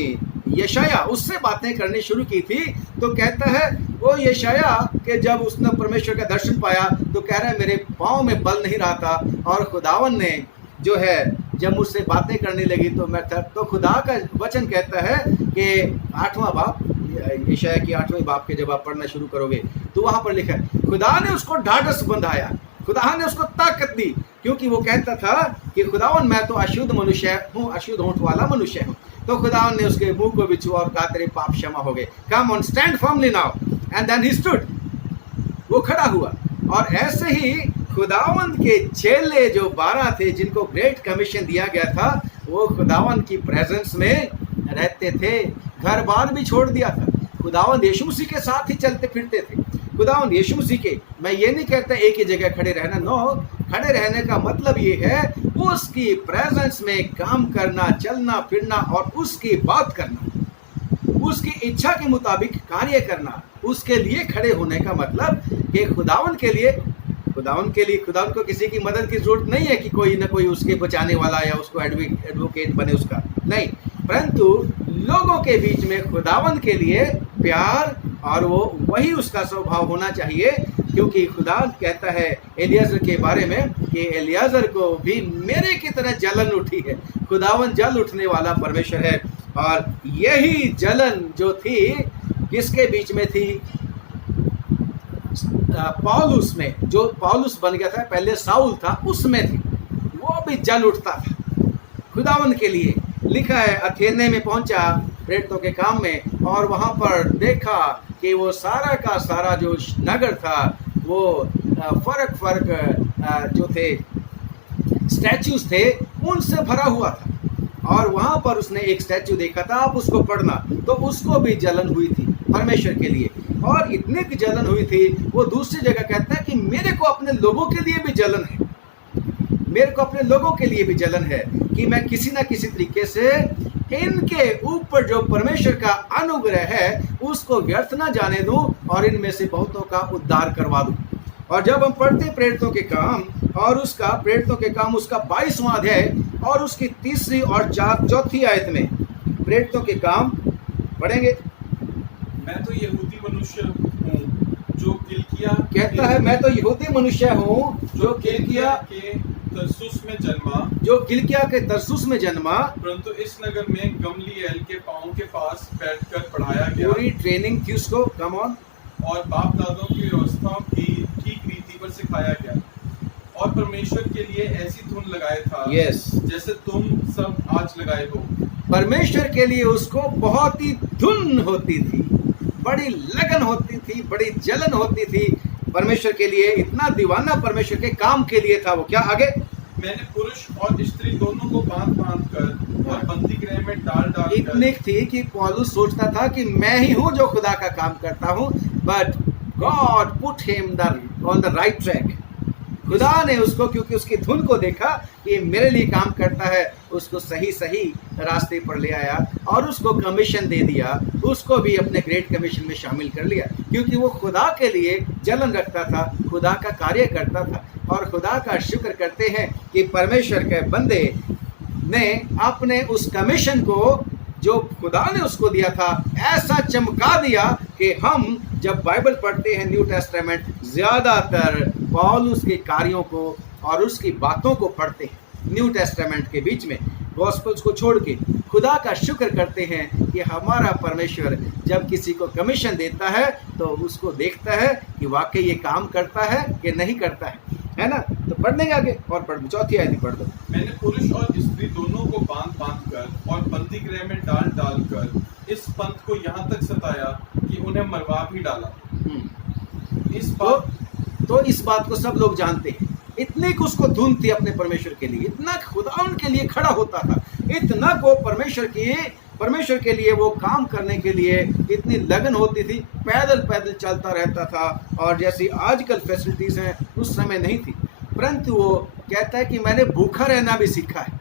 यशाया उससे बातें करनी शुरू की थी तो कहता है वो यशाया कि जब उसने परमेश्वर का दर्शन पाया तो कह रहा है मेरे पाँव में बल नहीं रहा था, और खुदावन ने जो है जब मुझसे बातें करने लगी तो मैं था। तो खुदा का वचन कहता है कि 8वां बाब, यशाया की 8वें बाब के जब आप पढ़ना शुरू करोगे तो वहां पर लिखा है खुदा ने उसको ढाढ़स बंधाया, खुदा ने उसको ताकत दी, क्योंकि वो कहता था कि खुदावन मैं तो अशुद्ध मनुष्य हूँ, अशुद्ध होंठ वाला मनुष्य हूँ। तो खुदावन ने उसके मुंह को भी छुआ और कहा तेरे पाप क्षमा हो गए। Come on, stand firmly now. And then he stood, वो खड़ा हुआ। और ऐसे ही खुदावन के चेले जो 12 थे जिनको ग्रेट कमीशन दिया गया था, वो खुदावन की प्रेजेंस में रहते थे, घर बार भी छोड़ दिया था। खुदावन यीशु मसीह के साथ ही चलते फिरते थे। खुदावन यीशु मसीह के, मैं ये नहीं कहता एक ही जगह खड़े रहना, नो, खड़े रहने का मतलब ये है उसकी प्रेजेंस में काम करना, चलना फिरना और उसकी बात करना, उसकी इच्छा के मुताबिक कार्य करना। उसके लिए खड़े होने का मतलब कि खुदावन को किसी की मदद की जरूरत नहीं है कि कोई ना कोई उसके बचाने वाला या उसको एडवोकेट बने उसका, नहीं, परंतु लोगों के बीच में खुदावन के लिए प्यार, और वो वही उसका स्वभाव होना चाहिए। क्योंकि खुदा कहता है एलियाजर के बारे में कि एलियाजर को भी मेरे की तरह जलन उठी है। खुदावन जल उठने वाला परमेश्वर है, और यही जलन जो थी किसके बीच में थी? पौलुस में, जो पौलुस बन गया था, पहले साउल था, उसमें थी। वो भी जल उठता था खुदावन के लिए। लिखा है अथेने में पहुंचा प्रेरितों के काम में, और वहां पर देखा कि वो सारा का सारा जो नगर था वो फर्क जो थे स्टैच्यूज थे उनसे भरा हुआ था। और वहां पर उसने एक स्टैच्यू देखा था, आप उसको पढ़ना, तो उसको भी जलन हुई थी परमेश्वर के लिए, और इतने की जलन हुई थी। वो दूसरी जगह कहता है कि मेरे को अपने लोगों के लिए भी जलन है, मेरे को अपने लोगों के लिए भी जलन है कि मैं किसी ना किसी तरीके से इनके ऊपर जो परमेश्वर का अनुग्रह है उसको व्यर्थ ना जाने दूं और इनमें से बहुतों का उद्धार करवा दूं। और जब हम पढ़ते प्रेरितों के काम और उसका प्रेरितों के काम उसका 22वां अध्याय और उसकी 3री और 4th आयत में प्रेरितों के काम पढ़ेंगे। मैं तो यहूदी मनुष्य हूँ जो किलकिया कहता है मैं तो यहूदी मनुष्य हूँ जो किलकिया के तरसुस में जन्मा, जो किलकिया के तरसुस में जन्मा, परंतु इस नगर में गमलीएल के पांव के पास बैठकर पढ़ाया गया। पूरी ट्रेनिंग थी उसको, कम ऑन, और बाप दादों की व्यवस्था की ठीक रीति पर सिखाया गया, और परमेश्वर के लिए ऐसी धुन लगाया था यस जैसे तुम सब आज लगाए हो। परमेश्वर के लिए उसको बहुत ही धुन होती थी, बड़ी लगन होती थी, बड़ी जलन होती थी परमेश्वर के लिए, इतना दीवाना परमेश्वर के काम के लिए था वो। क्या आगे? मैंने पुरुष और स्त्री दोनों को बांध कर और बंदी गृह में डाल इतनी थी कि पौलुस सोचता था कि मैं ही हूँ जो खुदा का काम करता हूँ, but God put him on the right track. खुदा ने उसको, क्योंकि उसकी धुन को देखा कि मेरे लिए काम करता है, उसको सही रास्ते पर ले आया और उसको कमीशन दे दिया, उसको भी अपने ग्रेट कमीशन में शामिल कर लिया, क्योंकि वो खुदा के लिए जलन रखता था, खुदा का कार्य करता था। और खुदा का शुक्र करते हैं कि परमेश्वर के बंदे ने अपने उस कमीशन को जो खुदा ने उसको दिया था ऐसा चमका दिया कि हम जब बाइबल पढ़ते हैं न्यू टेस्टामेंट, ज़्यादातर पौलुस के कार्यों को और उसकी बातों को पढ़ते हैं न्यू टेस्टामेंट के बीच में, गॉस्पल्स को छोड़ के। खुदा का शुक्र करते हैं कि हमारा परमेश्वर जब किसी को कमीशन देता है तो उसको देखता है कि वाकई ये काम करता है कि नहीं करता है ना। तो पढ़ लेंगे आगे और पढ़, चौथी आयत पढ़ दो। मैंने पुरुष और स्त्री दोनों को बांध कर और बंदी गृह में डाल कर इस पंथ को यहाँ तक सताया कि उन्हें मरवा भी डाला। तो इस बात को सब लोग जानते हैं। इतने को उसको धुन थी अपने परमेश्वर के लिए, इतना खुदा उनके लिए खड़ा होता था, इतना को परमेश्वर के लिए वो काम करने के लिए इतनी लगन होती थी। पैदल पैदल चलता रहता था, और जैसी आजकल फैसिलिटीज हैं उस समय नहीं थी। परंतु वो कहता है कि मैंने भूखा रहना भी सीखा है,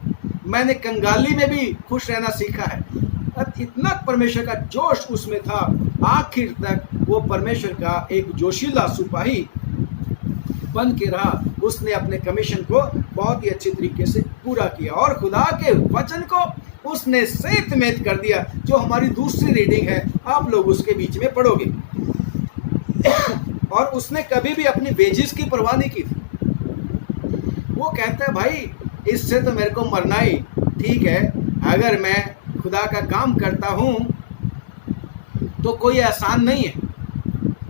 मैंने कंगाली में भी खुश रहना सीखा है। इतना परमेश्वर का जोश उसमें था, आखिर तक वो परमेश्वर का एक जोशीला सिपाही बन के रहा। उसने अपने कमीशन को बहुत ही अच्छी तरीके से पूरा किया और खुदा के वचन को उसने सेतमेत कर दिया, जो हमारी दूसरी रीडिंग है, आप लोग उसके बीच में पढ़ोगे। और उसने कभी भी अपनी वेजिस की परवाह नहीं की थी। वो कहता है भाई इससे तो मेरे को मरना ही ठीक है, अगर मैं खुदा का काम करता हूँ तो कोई आसान नहीं है,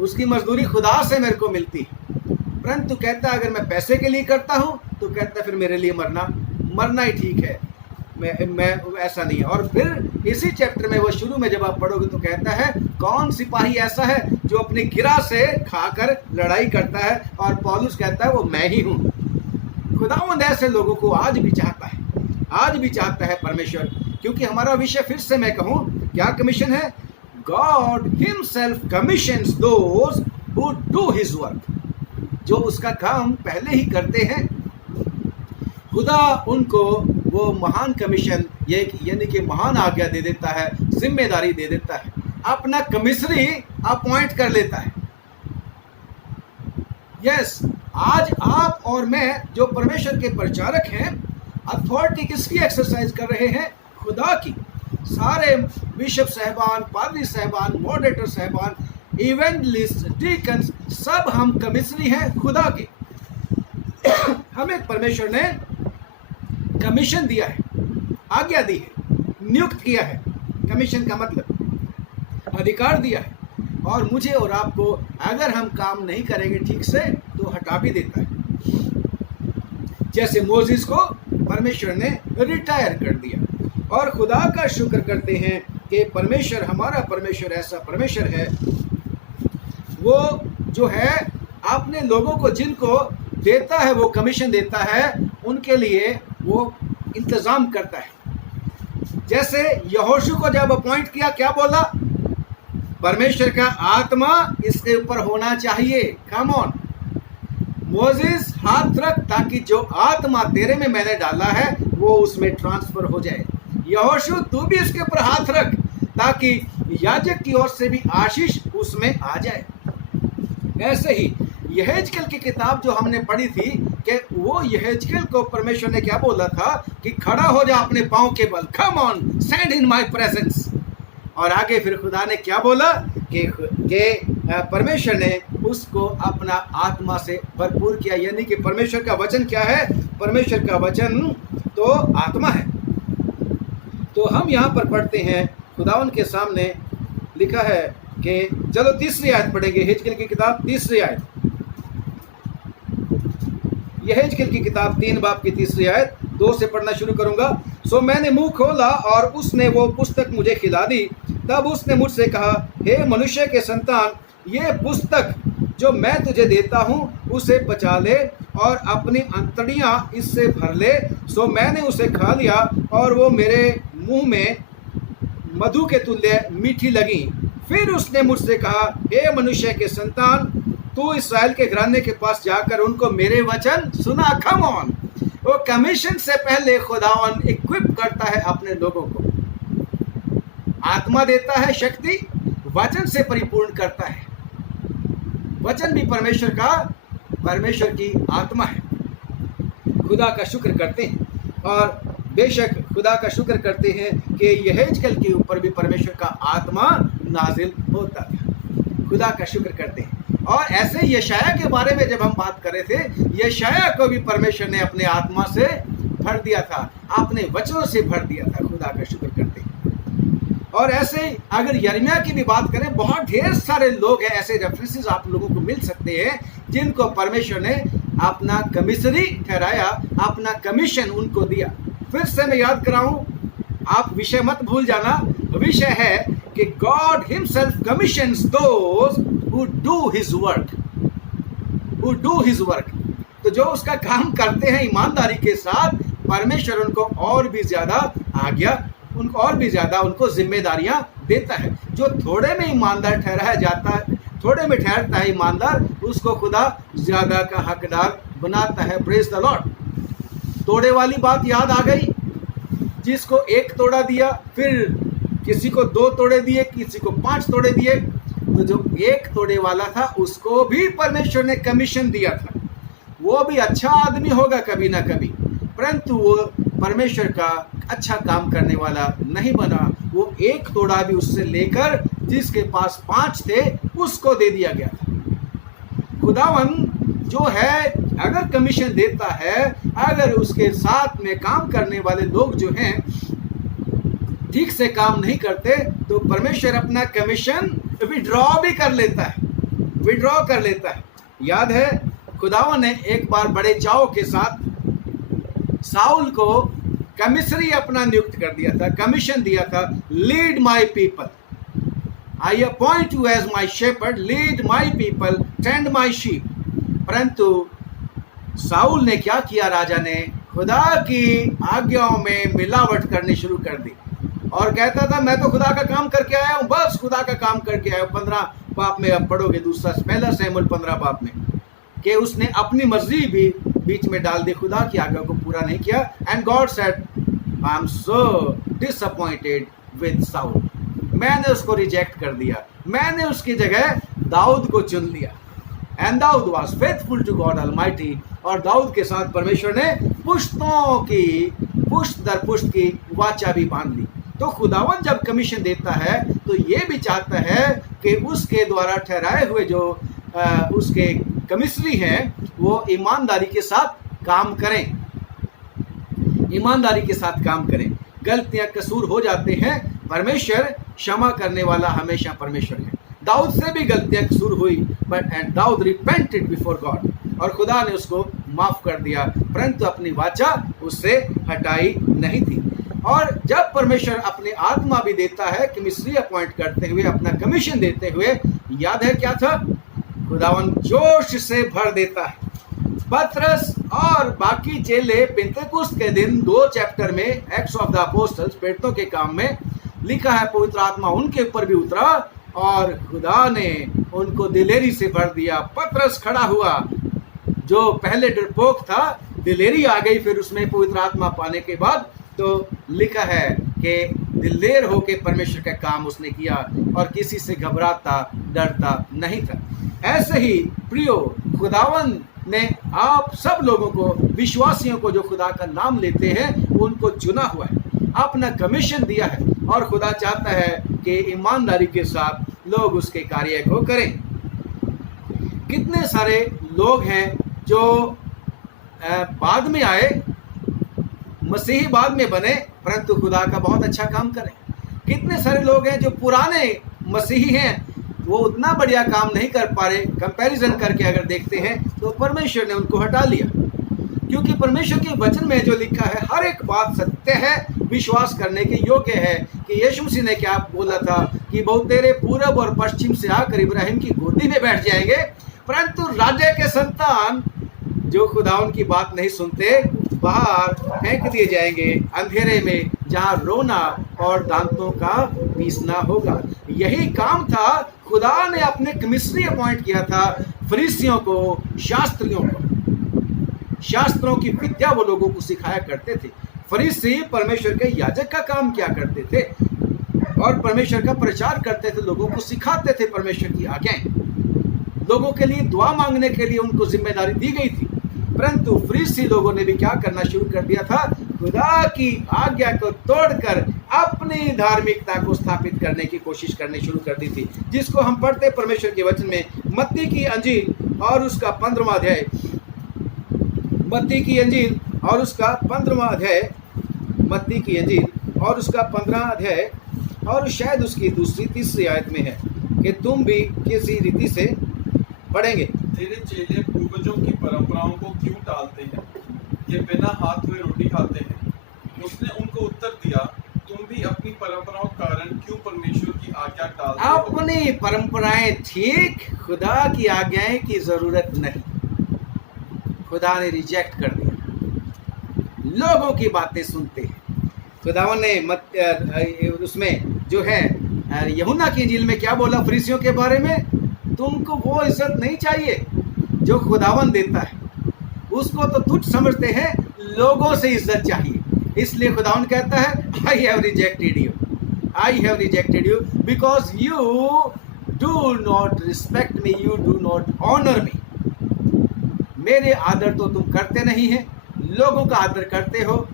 उसकी मजदूरी खुदा से मेरे को मिलती है। परंतु कहता है अगर मैं पैसे के लिए करता हूँ तो कहता है फिर मेरे लिए मरना ही ठीक है, मैं ऐसा नहीं है। और फिर इसी चैप्टर में वो शुरू में जब आप पढ़ोगे तो कहता है कौन सिपाही ऐसा है जो अपनी गिरा से खाकर लड़ाई करता है, और पौलुस कहता है वो मैं ही हूँ। खुदावंद ऐसे लोगों को आज भी चाहता है परमेश्वर, क्योंकि हमारा विषय फिर से मैं कहूँ क्या कमीशन है, God himself commissions those who do his work, जो उसका काम पहले ही करते हैं। खुदा उनको वो महान कमीशन यानी कि महान आज्ञा दे देता है, जिम्मेदारी दे देता है, अपना कमिश्नरी अपॉइंट कर लेता है। यस, आज आप और मैं जो परमेश्वर के प्रचारक हैं, अथॉरिटी किसकी एक्सरसाइज कर रहे हैं? खुदा की। सारे बिशप साहबान, पादरी साहबान, मॉडरेटर साहबान, इवेंजलिस्ट, डीकन्स, सब हम कमिश्नरी हैं खुदा के। हमें परमेश्वर ने कमीशन दिया है, आज्ञा दी है, नियुक्त किया है। कमीशन का मतलब अधिकार दिया है, और मुझे और आपको अगर हम काम नहीं करेंगे ठीक से तो हटा भी देता है। जैसे मोजिस को परमेश्वर ने रिटायर कर दिया। और खुदा का शुक्र करते हैं कि परमेश्वर, हमारा परमेश्वर ऐसा परमेश्वर है, वो जो है अपने लोगों को जिनको देता है, वो कमीशन देता है, उनके लिए वो इंतज़ाम करता है। जैसे यहोशू को जब अपॉइंट किया, क्या बोला? परमेश्वर का आत्मा इसके ऊपर होना चाहिए। कम ऑन मोजिस, हाथ रख ताकि जो आत्मा तेरे में मैंने डाला है वो उसमें ट्रांसफर हो जाए। यहोशू, तू भी इसके ऊपर हाथ रख ताकि याजक की ओर से भी आशीष उसमें आ जाए। ऐसे ही यहेजकेल की किताब जो हमने पढ़ी थी कि वो यहेजकेल को परमेश्वर ने क्या बोला था कि खड़ा हो जा अपने पांव के बल, कम on stand in my presence. और आगे फिर खुदा ने क्या बोला कि परमेश्वर ने उसको अपना आत्मा से भरपूर किया। यानी कि परमेश्वर का वचन क्या है? परमेश्वर का वचन तो आत्मा है। तो हम यहाँ पर पढ़ते हैं, खुदावन के सामने लिखा है कि चलो तीसरी आयत पढ़ेंगे, यहेजकेल की किताब तीसरी आयत, यहेजकेल की किताब 3 बाब की तीसरी आयत 2 से पढ़ना शुरू करूंगा। सो मैंने मुंह खोला और उसने वो पुस्तक मुझे खिला दी। तब उसने मुझसे कहा, हे मनुष्य के संतान, ये पुस्तक जो मैं तुझे देता हूँ उसे पचा ले और अपनी अंतड़ियाँ इससे भर ले। सो मैंने उसे खा लिया और वो मेरे मुंह में मधु के तुल्य मीठी लगी। फिर उसने मुझसे कहा, हे मनुष्य के संतान, तू इस्राएल के घराने के पास जाकर उनको मेरे वचन सुना। कम ऑन, वो कमीशन से पहले खुदावन इक्विप करता है अपने लोगों को, आत्मा देता है, शक्ति, वचन से परिपूर्ण करता है। वचन भी परमेश्वर की आत्मा है। खुदा का शुक्र करते हैं, और बेशक खुदा का शुक्र करते हैं कि यहेजकेल के ऊपर भी परमेश्वर का आत्मा नाजिल होता था। खुदा का शुक्र करते हैं। और ऐसे यशाया के बारे में जब हम बात कर रहे थे, यशाया को भी परमेश्वर ने अपने आत्मा से भर दिया था, अपने वचनों से भर दिया था। खुदा का शुक्र करते हैं। और ऐसे अगर यिर्मयाह की भी बात करें, बहुत ढेर सारे लोग हैं, ऐसे रेफरेंसेस आप लोगों को मिल सकते हैं जिनको परमेश्वर ने अपना कमिश्नरी ठहराया, अपना कमीशन उनको दिया। फिर से मैं याद कराऊं, आप विषय मत भूल जाना। विषय है कि God himself commissions those who do his work. तो जो उसका काम करते हैं ईमानदारी के साथ, परमेश्वर उनको और भी ज्यादा आज्ञा, उनको और भी ज्यादा उनको जिम्मेदारियां देता है। जो थोड़े में ईमानदार ठहराया जाता है, थोड़े में ठहरता है ईमानदार, उसको खुदा ज्यादा का हकदार बनाता है। Praise the Lord. तोड़े वाली बात याद आ गई, जिसको 1 तोड़ा दिया, फिर किसी को 2 तोड़े दिए, किसी को 5 तोड़े दिए। तो जो 1 तोड़े वाला था उसको भी परमेश्वर ने कमीशन दिया था। वो भी अच्छा आदमी होगा कभी ना कभी, परंतु वो परमेश्वर का अच्छा काम करने वाला नहीं बना। वो 1 तोड़ा भी उससे लेकर जिसके पास 5 थे उसको दे दिया गया था। खुदावन जो है अगर कमीशन देता है, अगर उसके साथ में काम करने वाले लोग जो हैं ठीक से काम नहीं करते, तो परमेश्वर अपना कमीशन विड्रॉ भी कर लेता है, विड्रॉ कर लेता है। याद है खुदावन ने एक बार बड़े चाव के साथ साउल को कमिश्नरी अपना नियुक्त कर दिया था, कमीशन दिया था। Lead my people, I appoint you as my shepherd, lead my people, tend my sheep. परंतु साउल ने क्या किया, राजा ने खुदा की आज्ञाओं में मिलावट करनी शुरू कर दी और कहता था मैं तो खुदा का काम करके आया हूं, बस खुदा का काम करके आया हूं। 15 बाप में आप पढ़ोगे, पहला शमूएल 15 बाप में, कि उसने अपनी मर्जी भी बीच में डाल दी, खुदा की आज्ञा को पूरा नहीं किया। And God said I am so disappointed with Saul, मैंने उसको रिजेक्ट कर दिया, मैंने उसकी जगह दाऊद को चुन लिया। एंड दाऊद was faithful to God almighty, और दाऊद के साथ परमेश्वर ने पुश्तों की पुश्त दर पुश्त की वाचा भी बांध ली। तो खुदावन जब कमीशन देता है तो ये भी चाहता है कि उसके द्वारा ठहराए हुए जो उसके कमिश्नरी हैं वो ईमानदारी के साथ काम करें, ईमानदारी के साथ काम करें। गलतियां कसूर हो जाते हैं, परमेश्वर क्षमा करने वाला हमेशा परमेश्वर है। दाऊद से भी गलतियां कसूर हुई, बट एंड दाऊद रिपेंटेड बिफोर गॉड, और खुदा ने उसको माफ कर दिया, परंतु अपनी वाचा उससे हटाई नहीं थी। और जब परमेश्वर अपनी आत्मा भी देता है, कमिश्नरी अपॉइंट करते हुए, अपना कमीशन देते हुए, याद है क्या था, खुदावन जोश से भर देता है। पतरस और बाकी चेले पेंतेकुस्त के दिन 2 चैप्टर में एक्ट्स ऑफ द अपोस्टल्स, प्रेरितों के काम में लिखा है, पवित्र आत्मा उनके ऊपर भी उतरा और खुदा ने उनको दिलेरी से भर दिया। पतरस खड़ा हुआ, जो पहले डरपोक था, दिलेरी आ गई फिर उसमें पवित्र आत्मा पाने के बाद। तो लिखा है कि दिलेर होके परमेश्वर का काम उसने किया और किसी से घबराता डरता नहीं था। ऐसे ही प्रियो, खुदावन ने आप सब लोगों को, विश्वासियों को जो खुदा का नाम लेते हैं, उनको चुना हुआ है, अपना कमीशन दिया है, और खुदा चाहता है कि ईमानदारी के साथ लोग उसके कार्य को करें। कितने सारे लोग हैं जो बाद में आए, मसीही बाद में बने, परंतु खुदा का बहुत अच्छा काम करें। कितने सारे लोग हैं जो पुराने मसीही हैं, वो उतना बढ़िया काम नहीं कर पा रहे। कंपैरिजन करके अगर देखते हैं तो परमेश्वर ने उनको हटा लिया, क्योंकि परमेश्वर के वचन में जो लिखा है हर एक बात सत्य है, विश्वास करने के योग्य है। कि यीशु मसीह ने क्या बोला था कि बहुतेरे पूरब और पश्चिम से आकर इब्राहिम की गोदी में बैठ जाएंगे, परंतु राज्य के संतान जो खुदा उनकी बात नहीं सुनते, बाहर फेंक दिए जाएंगे अंधेरे में, जहां रोना और दांतों का पीसना होगा। यही काम था, खुदा ने अपने कमिश्नरी अपॉइंट किया था फरीसियों को, शास्त्रियों को। शास्त्रों की विद्या वो लोगों को सिखाया करते थे। फरीसी परमेश्वर के याजक का काम किया करते थे और परमेश्वर का प्रचार करते थे, लोगों को सिखाते थे परमेश्वर की आज्ञाएं, लोगों के लिए दुआ मांगने के लिए उनको जिम्मेदारी दी गई थी। परंतु फरीसी लोगों ने भी क्या करना शुरू कर दिया था, खुदा की आज्ञा को तोड़कर अपनी धार्मिकता को स्थापित करने की कोशिश करनी शुरू कर दी थी, जिसको हम पढ़ते परमेश्वर के वचन में मत्ती की अंजील और उसका 15वां अध्याय, मत्ती की अंजील और उसका 15वां अध्याय, मत्ती की अंजील और उसका 15वां अध्याय और शायद उसकी दूसरी तीसरी आयत में है कि तुम भी किसी रीति से पढ़ेंगे। तेरे चेले पूर्वजों की परंपराओं को क्यों टालते हैं? ये बिना हाथ धोए रोटी खाते हैं। उसने उनको उत्तर दिया, तुम भी अपनी परंपराओं के कारण क्यों परमेश्वर की आज्ञा टालते हो? अपनी परंपराएं ठीक, खुदा की आज्ञाएं की जरूरत नहीं। खुदा ने रिजेक्ट कर दिया, लोगों की बातें सुनते हैं। खुदावन ने उसमें जो है यूहन्ना की इंजील में क्या बोला फरीसियों के बारे में? तुमको वो इज्जत नहीं चाहिए जो खुदावन देता है, उसको तो तुच्छ समझते हैं, लोगों से इज्जत चाहिए। इसलिए खुदावन कहता है I have rejected you, I have rejected you because you do not respect me, you do not honour me. मेरे आदर तो तुम करते नहीं है, लोगों का आदर करते हो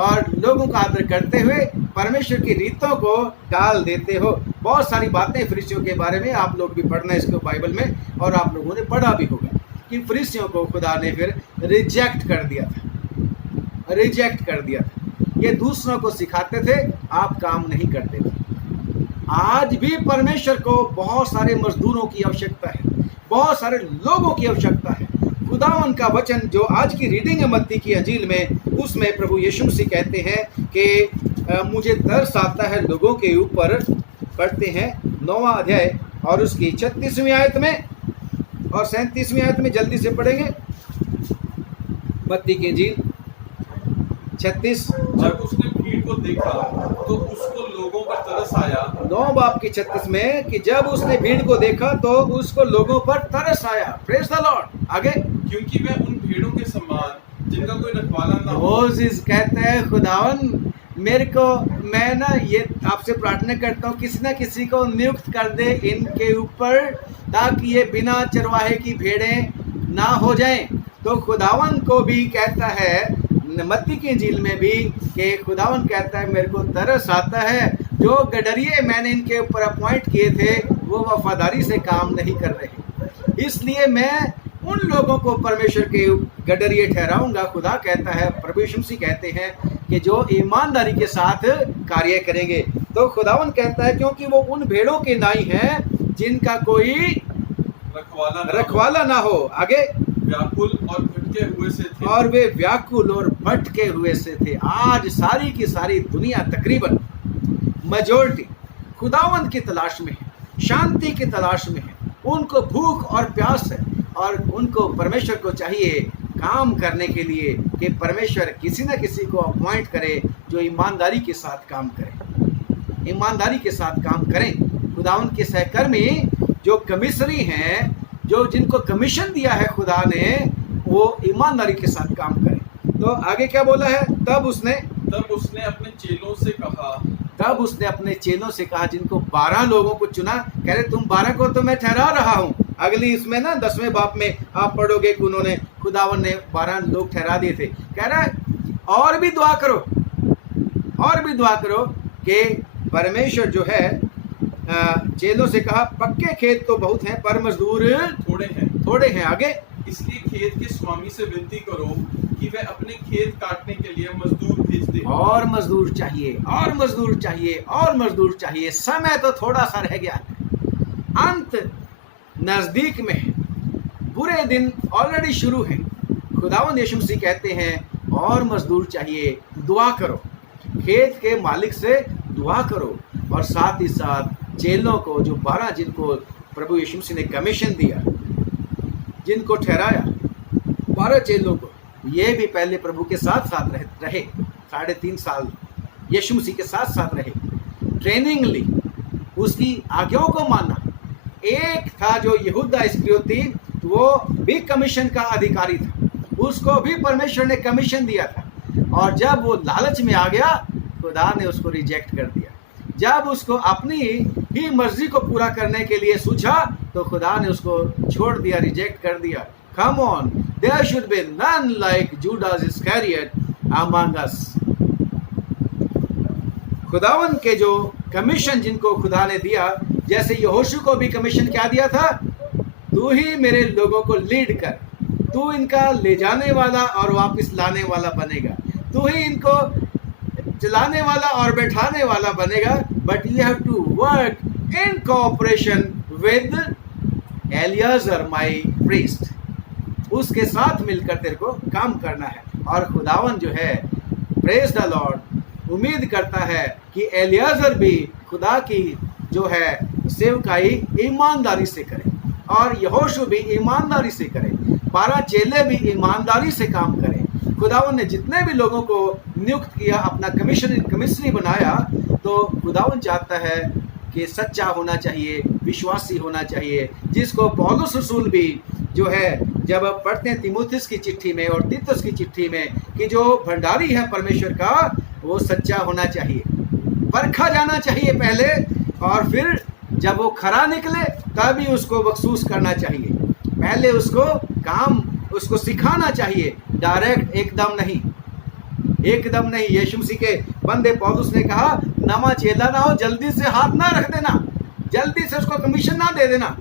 और लोगों का आदर करते हुए परमेश्वर की रीतों को टाल देते हो। बहुत सारी बातें फरीसियों के बारे में आप लोग भी पढ़ना इसको बाइबल में, और आप लोगों ने पढ़ा भी होगा कि फरीसियों को खुदा ने फिर रिजेक्ट कर दिया था, रिजेक्ट कर दिया था। ये दूसरों को सिखाते थे, आप काम नहीं करते थे। आज भी परमेश्वर को बहुत सारे मजदूरों की आवश्यकता है, बहुत सारे लोगों की आवश्यकता है। खुदावन का वचन जो आज की रीडिंग है मत्ती की अंजील में, उसमें प्रभु यीशु मसीह कहते हैं कि मुझे तरस आता है लोगों के ऊपर। पढ़ते हैं 9वां अध्याय और उसकी 36वीं आयत में और 37वीं आयत में, जल्दी से पढ़ेंगे। मत्ती की अंजील 36। जब उसने भीड़ को देखा तो उसको लोगों पर तरस आया। 9 बाब की 36 में कि जब उसने भीड़ को देखा तो उसको लोगों पर तरस आया। Praise the Lord. आगे, क्योंकि वह उन भेड़ों के समान जिनका कोई रखवाला ना हो। मोसेस कहते हैं खुदावन मेरे को, मैं ना ये आपसे प्रार्थना करता हूँ किसी ना किसी को नियुक्त कर दे इनके ऊपर, ताकि ये बिना चरवाहे की भेड़ें ना हो जाएं। तो खुदावन को भी कहता है मत्ती की इंजील में भी कि खुदावन कहता है मेरे को तरस आता है, जो गडरिये मैंने इनके ऊपर अपॉइंट किए थे वो वफादारी से काम नहीं कर रहे, इसलिए मैं उन लोगों को परमेश्वर के गडरिये ठहराऊंगा। खुदा कहता है, प्रभु यीशु मसीह कहते हैं कि जो ईमानदारी के साथ कार्य करेंगे। तो खुदावन कहता है क्योंकि वो उन भेड़ों के नाई हैं जिनका कोई रखवाला ना हो। आगे, व्याकुल और भटके हुए से थे। और वे व्याकुल और भटके हुए से थे। आज सारी की सारी दुनिया तकरीबन मेजॉरिटी खुदावन की तलाश में है, शांति की तलाश में है, उनको भूख और प्यास है और उनको परमेश्वर को चाहिए काम करने के लिए कि परमेश्वर किसी न किसी को अपॉइंट करे जो ईमानदारी के साथ काम करे, ईमानदारी के साथ काम करें। खुदावन के सहकर्मी जो कमिश्नरी हैं, जो जिनको कमीशन दिया है खुदा ने, वो ईमानदारी के साथ काम करें। तो आगे क्या बोला है? तब उसने अपने चेलों से कहा, तब उसने अपने चेलों से कहा जिनको 12 लोगों को चुना। कह रहे तुम 12 को तो मैं ठहरा रहा हूँ। अगली इसमें ना 10वें बाप में आप पढ़ोगे कि उन्होंने खुदावन ने 12 लोग ठहरा दिए थे। कह रहा है और भी दुआ करो, और भी दुआ करो कि परमेश्वर जो है चेलों से कहा पक्के खेत तो बहुत हैं पर मजदूर थोड़े हैं। आगे, इसलिए खेत के स्वामी से विनती करो कि वह अपने खेत काटने के लिए मजदूर भेज दे। और मजदूर चाहिए, और मजदूर चाहिए, और मजदूर चाहिए। समय तो थोड़ा सा रह गया है, अंत नजदीक में है, बुरे दिन ऑलरेडी शुरू हैं। खुदावंद यीशु मसीह कहते हैं और मजदूर चाहिए, दुआ करो, खेत के मालिक से दुआ करो। और साथ ही साथ चेलों को जो 12 जिनको प्रभु यीशु मसीह ने कमीशन दिया, जिनको ठहराया 12 चेलों को, ये भी पहले प्रभु के साथ साथ रहे 3.5 साल यीशु मसीह के साथ साथ रहे, ट्रेनिंग ली, उसकी आज्ञाओं को माना। एक था जो यहूदा इस्करियोती, वो भी कमीशन का अधिकारी था, उसको भी परमेश्वर ने कमीशन दिया था, और जब वो लालच में आ गया खुदा ने उसको रिजेक्ट कर दिया। जब उसको अपनी ही मर्जी को पूरा करने के लिए सूझा तो खुदा ने उसको छोड़ दिया, रिजेक्ट कर दिया। Come on, there should be none like Judas Iscariot among us. खुदावन के जो कमीशन जिनको खुदा ने दिया, जैसे यहोशू को भी कमीशन क्या दिया था, तू ही मेरे लोगों को लीड कर, तू इनका ले जाने वाला और वापस लाने वाला बनेगा, तू ही इनको चलाने वाला और बैठाने वाला बनेगा, but you have to work in cooperation with Eleazar my priest, उसके साथ मिलकर तेरे को काम करना है। और खुदावन जो है, प्रेज द लॉर्ड, उम्मीद करता है कि एलियाजर भी खुदा की जो है सेवकाई ईमानदारी से करे और यहोशू भी ईमानदारी से करे, 12 चेले भी ईमानदारी से काम करें। खुदावन ने जितने भी लोगों को नियुक्त किया, अपना कमिश्नरी बनाया, तो खुदावन चाहता है कि सच्चा होना चाहिए, विश्वासी होना चाहिए, जिसको पौलुस रसूल भी जो है जब पढ़ते हैं तीमुथियुस की चिट्ठी में और तीतुस की चिट्ठी में कि जो भंडारी है परमेश्वर का, वो सच्चा होना चाहिए, परखा जाना चाहिए पहले, और फिर जब वो खरा निकले तभी उसको बखसूस करना चाहिए। पहले उसको काम उसको सिखाना चाहिए, डायरेक्ट एकदम नहीं। यीशु मसीह के बंदे पौलुस ने कहा, नवा चेला ना हो, जल्दी से हाथ ना रख देना, जल्दी से उसको कमीशन ना दे देना,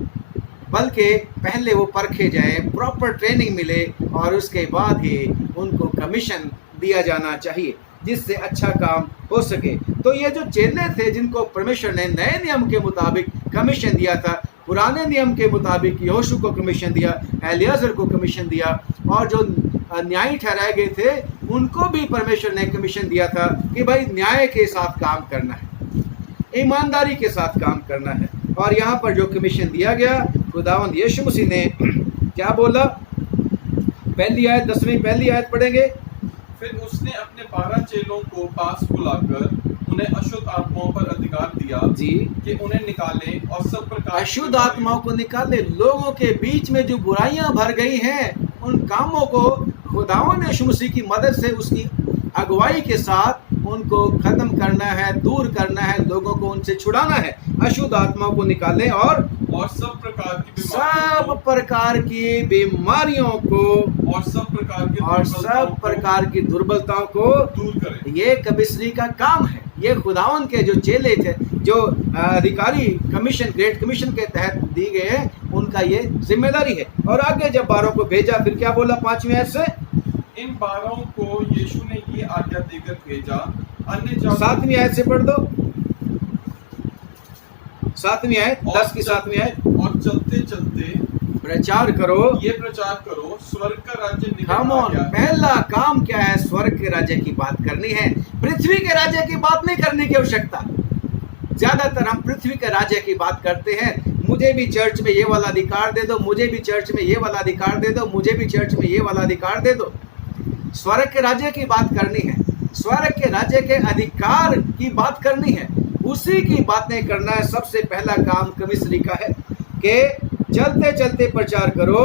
बल्कि पहले वो परखे जाए, प्रॉपर ट्रेनिंग मिले और उसके बाद ही उनको कमीशन दिया जाना चाहिए, जिससे अच्छा काम हो सके। तो ये जो चेले थे जिनको परमेश्वर ने नए नियम के मुताबिक कमीशन दिया था, पुराने नियम के मुताबिक यहोशू को कमीशन दिया, एलियाजर को कमीशन दिया, और जो न्यायी ठहराए गए थे उनको भी परमेश्वर ने कमीशन दिया था कि भाई न्याय के साथ काम करना है, ईमानदारी के साथ काम करना है। और यहाँ पर जो कमीशन दिया गया, खुदावंद यीशु मसीह ने क्या बोला, पहली आयत 10वीं पहली आयत पढ़ेंगे। फिर उसने अपने 12 चेलों को पास बुलाकर उन्हें अशुद्ध आत्माओं पर अधिकार दिया जी, कि उन्हें निकालें और सब प्रकार अशुद्ध आत्माओं को निकाले। लोगों के बीच में जो बुराइयां भर गई हैं, उन कामों को खुदावंद यीशु मसीह की मदद से, उसकी अगुवाई के साथ उनको खत्म करना है, दूर करना है, लोगों को उनसे छुड़ाना है। अशुद्ध आत्माओं को निकालें और सब प्रकार की बीमारियों को और सब प्रकार की दुर्बलताओं को दूर करें। ये कमिश्नरी का काम है। ये खुदावन के जो चेले थे, जो अधिकारी कमीशन, ग्रेट कमीशन के तहत दी गए हैं, उनका ये जिम्मेदारी है। और आगे जब 12 को भेजा, फिर क्या बोला 5वीं आयत से, इन 12 को यीशु ने ये आज्ञा देकर भेजा, अन्य जातियों 7वीं आयत से पढ़ दो, 7वीं आयत, 10 की 7वीं आयत। और चलते चलते प्रचार करो, ये प्रचार करो, स्वर्ग का राज्य निकट कम आ ऑन। गया है। पहला काम क्या है? स्वर्ग के राज्य की बात करनी है, पृथ्वी के राज्य की बात नहीं करने की आवश्यकता। ज्यादातर हम पृथ्वी के राज्य की बात करते हैं, मुझे भी चर्च में ये वाला अधिकार दे दो, मुझे भी चर्च में ये वाला अधिकार दे दो, मुझे भी चर्च में ये वाला अधिकार दे दो। स्वर्ग के राज्य की बात करनी है, स्वर्ग के राज्य के अधिकार की बात करनी है, उसी की बातें करना है। सबसे पहला काम कमिश्नरी का है कि चलते चलते प्रचार करो,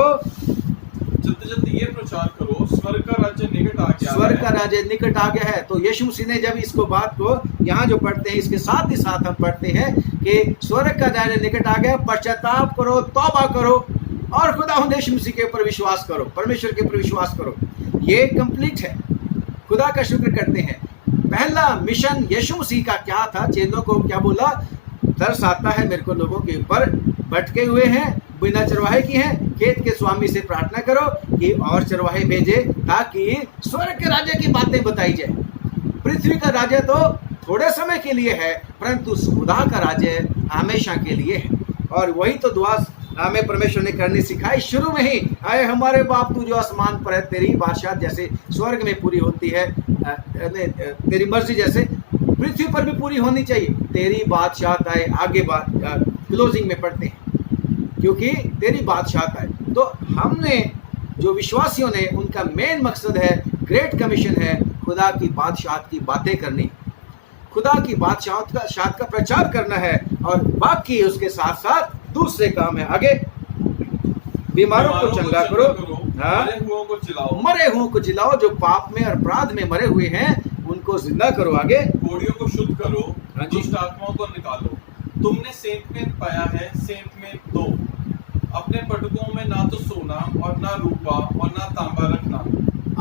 चलते चलते ये प्रचार करो, स्वर्ग का राज्य निकट आ गया है। स्वर्ग का राज्य निकट आ गया है। तो यीशु मसीह ने जब इसको बात को यहाँ जो पढ़ते हैं, इसके साथ ही साथ हम पढ़ते हैं कि स्वर्ग का राज्य निकट आ गया, पश्चाताप करो, तौबा करो और खुदा यीशु मसीह के ऊपर विश्वास करो, परमेश्वर के ऊपर विश्वास करो। ये कंप्लीट है। खुदा का शुक्र करते हैं। पहला मिशन यीशु मसीह का क्या था? चेलों को क्या बोला? तरस आता है मेरे को लोगों के ऊपर, भटके हुए हैं, बिना चरवाहे की हैं, खेत के स्वामी से प्रार्थना करो कि और चरवाहे भेजे, ताकि स्वर्ग के राज्य की बातें बताई जाए। पृथ्वी का राज्य तो थोड़े समय के लिए है, परंतु खुदा का राज्य हमेशा के लिए है। और वही तो दुआ हमें परमेश्वर ने करनी सिखाई शुरू में ही, आए हमारे बाप तू जो आसमान पर है, तेरी बादशाह जैसे स्वर्ग में पूरी होती है, तेरी मर्जी जैसे पृथ्वी पर भी पूरी होनी चाहिए। तेरी बादशाह आए, आगे बात क्लोजिंग में पढ़ते हैं, क्योंकि तेरी बादशाह आए। तो हमने जो विश्वासियों ने, उनका मेन मकसद है, ग्रेट कमीशन है, खुदा की बादशाह की बातें करनी, खुदा की बादशाह का प्रचार करना है, और बाकी उसके साथ साथ दूसरे काम है। आगे, बीमारों को चंगा करो, मरे हुओं को जिलाओ, जो पाप में और अपराध में मरे हुए हैं उनको जिंदा करो। आगे, कोड़ियों को शुद्ध करो, दुष्ट आत्माओं को निकालो। तुमने सेंत में पाया है, सेंत में दो। अपने पटकों में ना तो सोना और ना रूपा और ना तांबा रखना।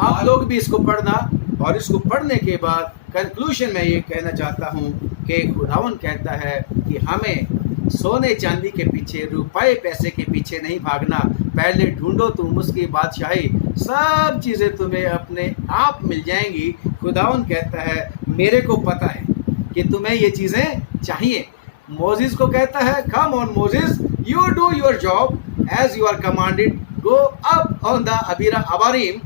आप लोग भी इसको पढ़ना, और इसको पढ़ने के बाद कंक्लूजन में ये कहना चाहता हूँ कि खुदावन कहता है कि हमें सोने चांदी के पीछे, रुपए पैसे के पीछे नहीं भागना। पहले ढूंढो तुम उसकी बादशाही, सब चीज़ें तुम्हें अपने आप मिल जाएंगी। खुदावन कहता है मेरे को पता है कि तुम्हें ये चीज़ें चाहिए। मोजिस को कहता है come on Moses, you do your job as you are commanded, go up on the Abarim.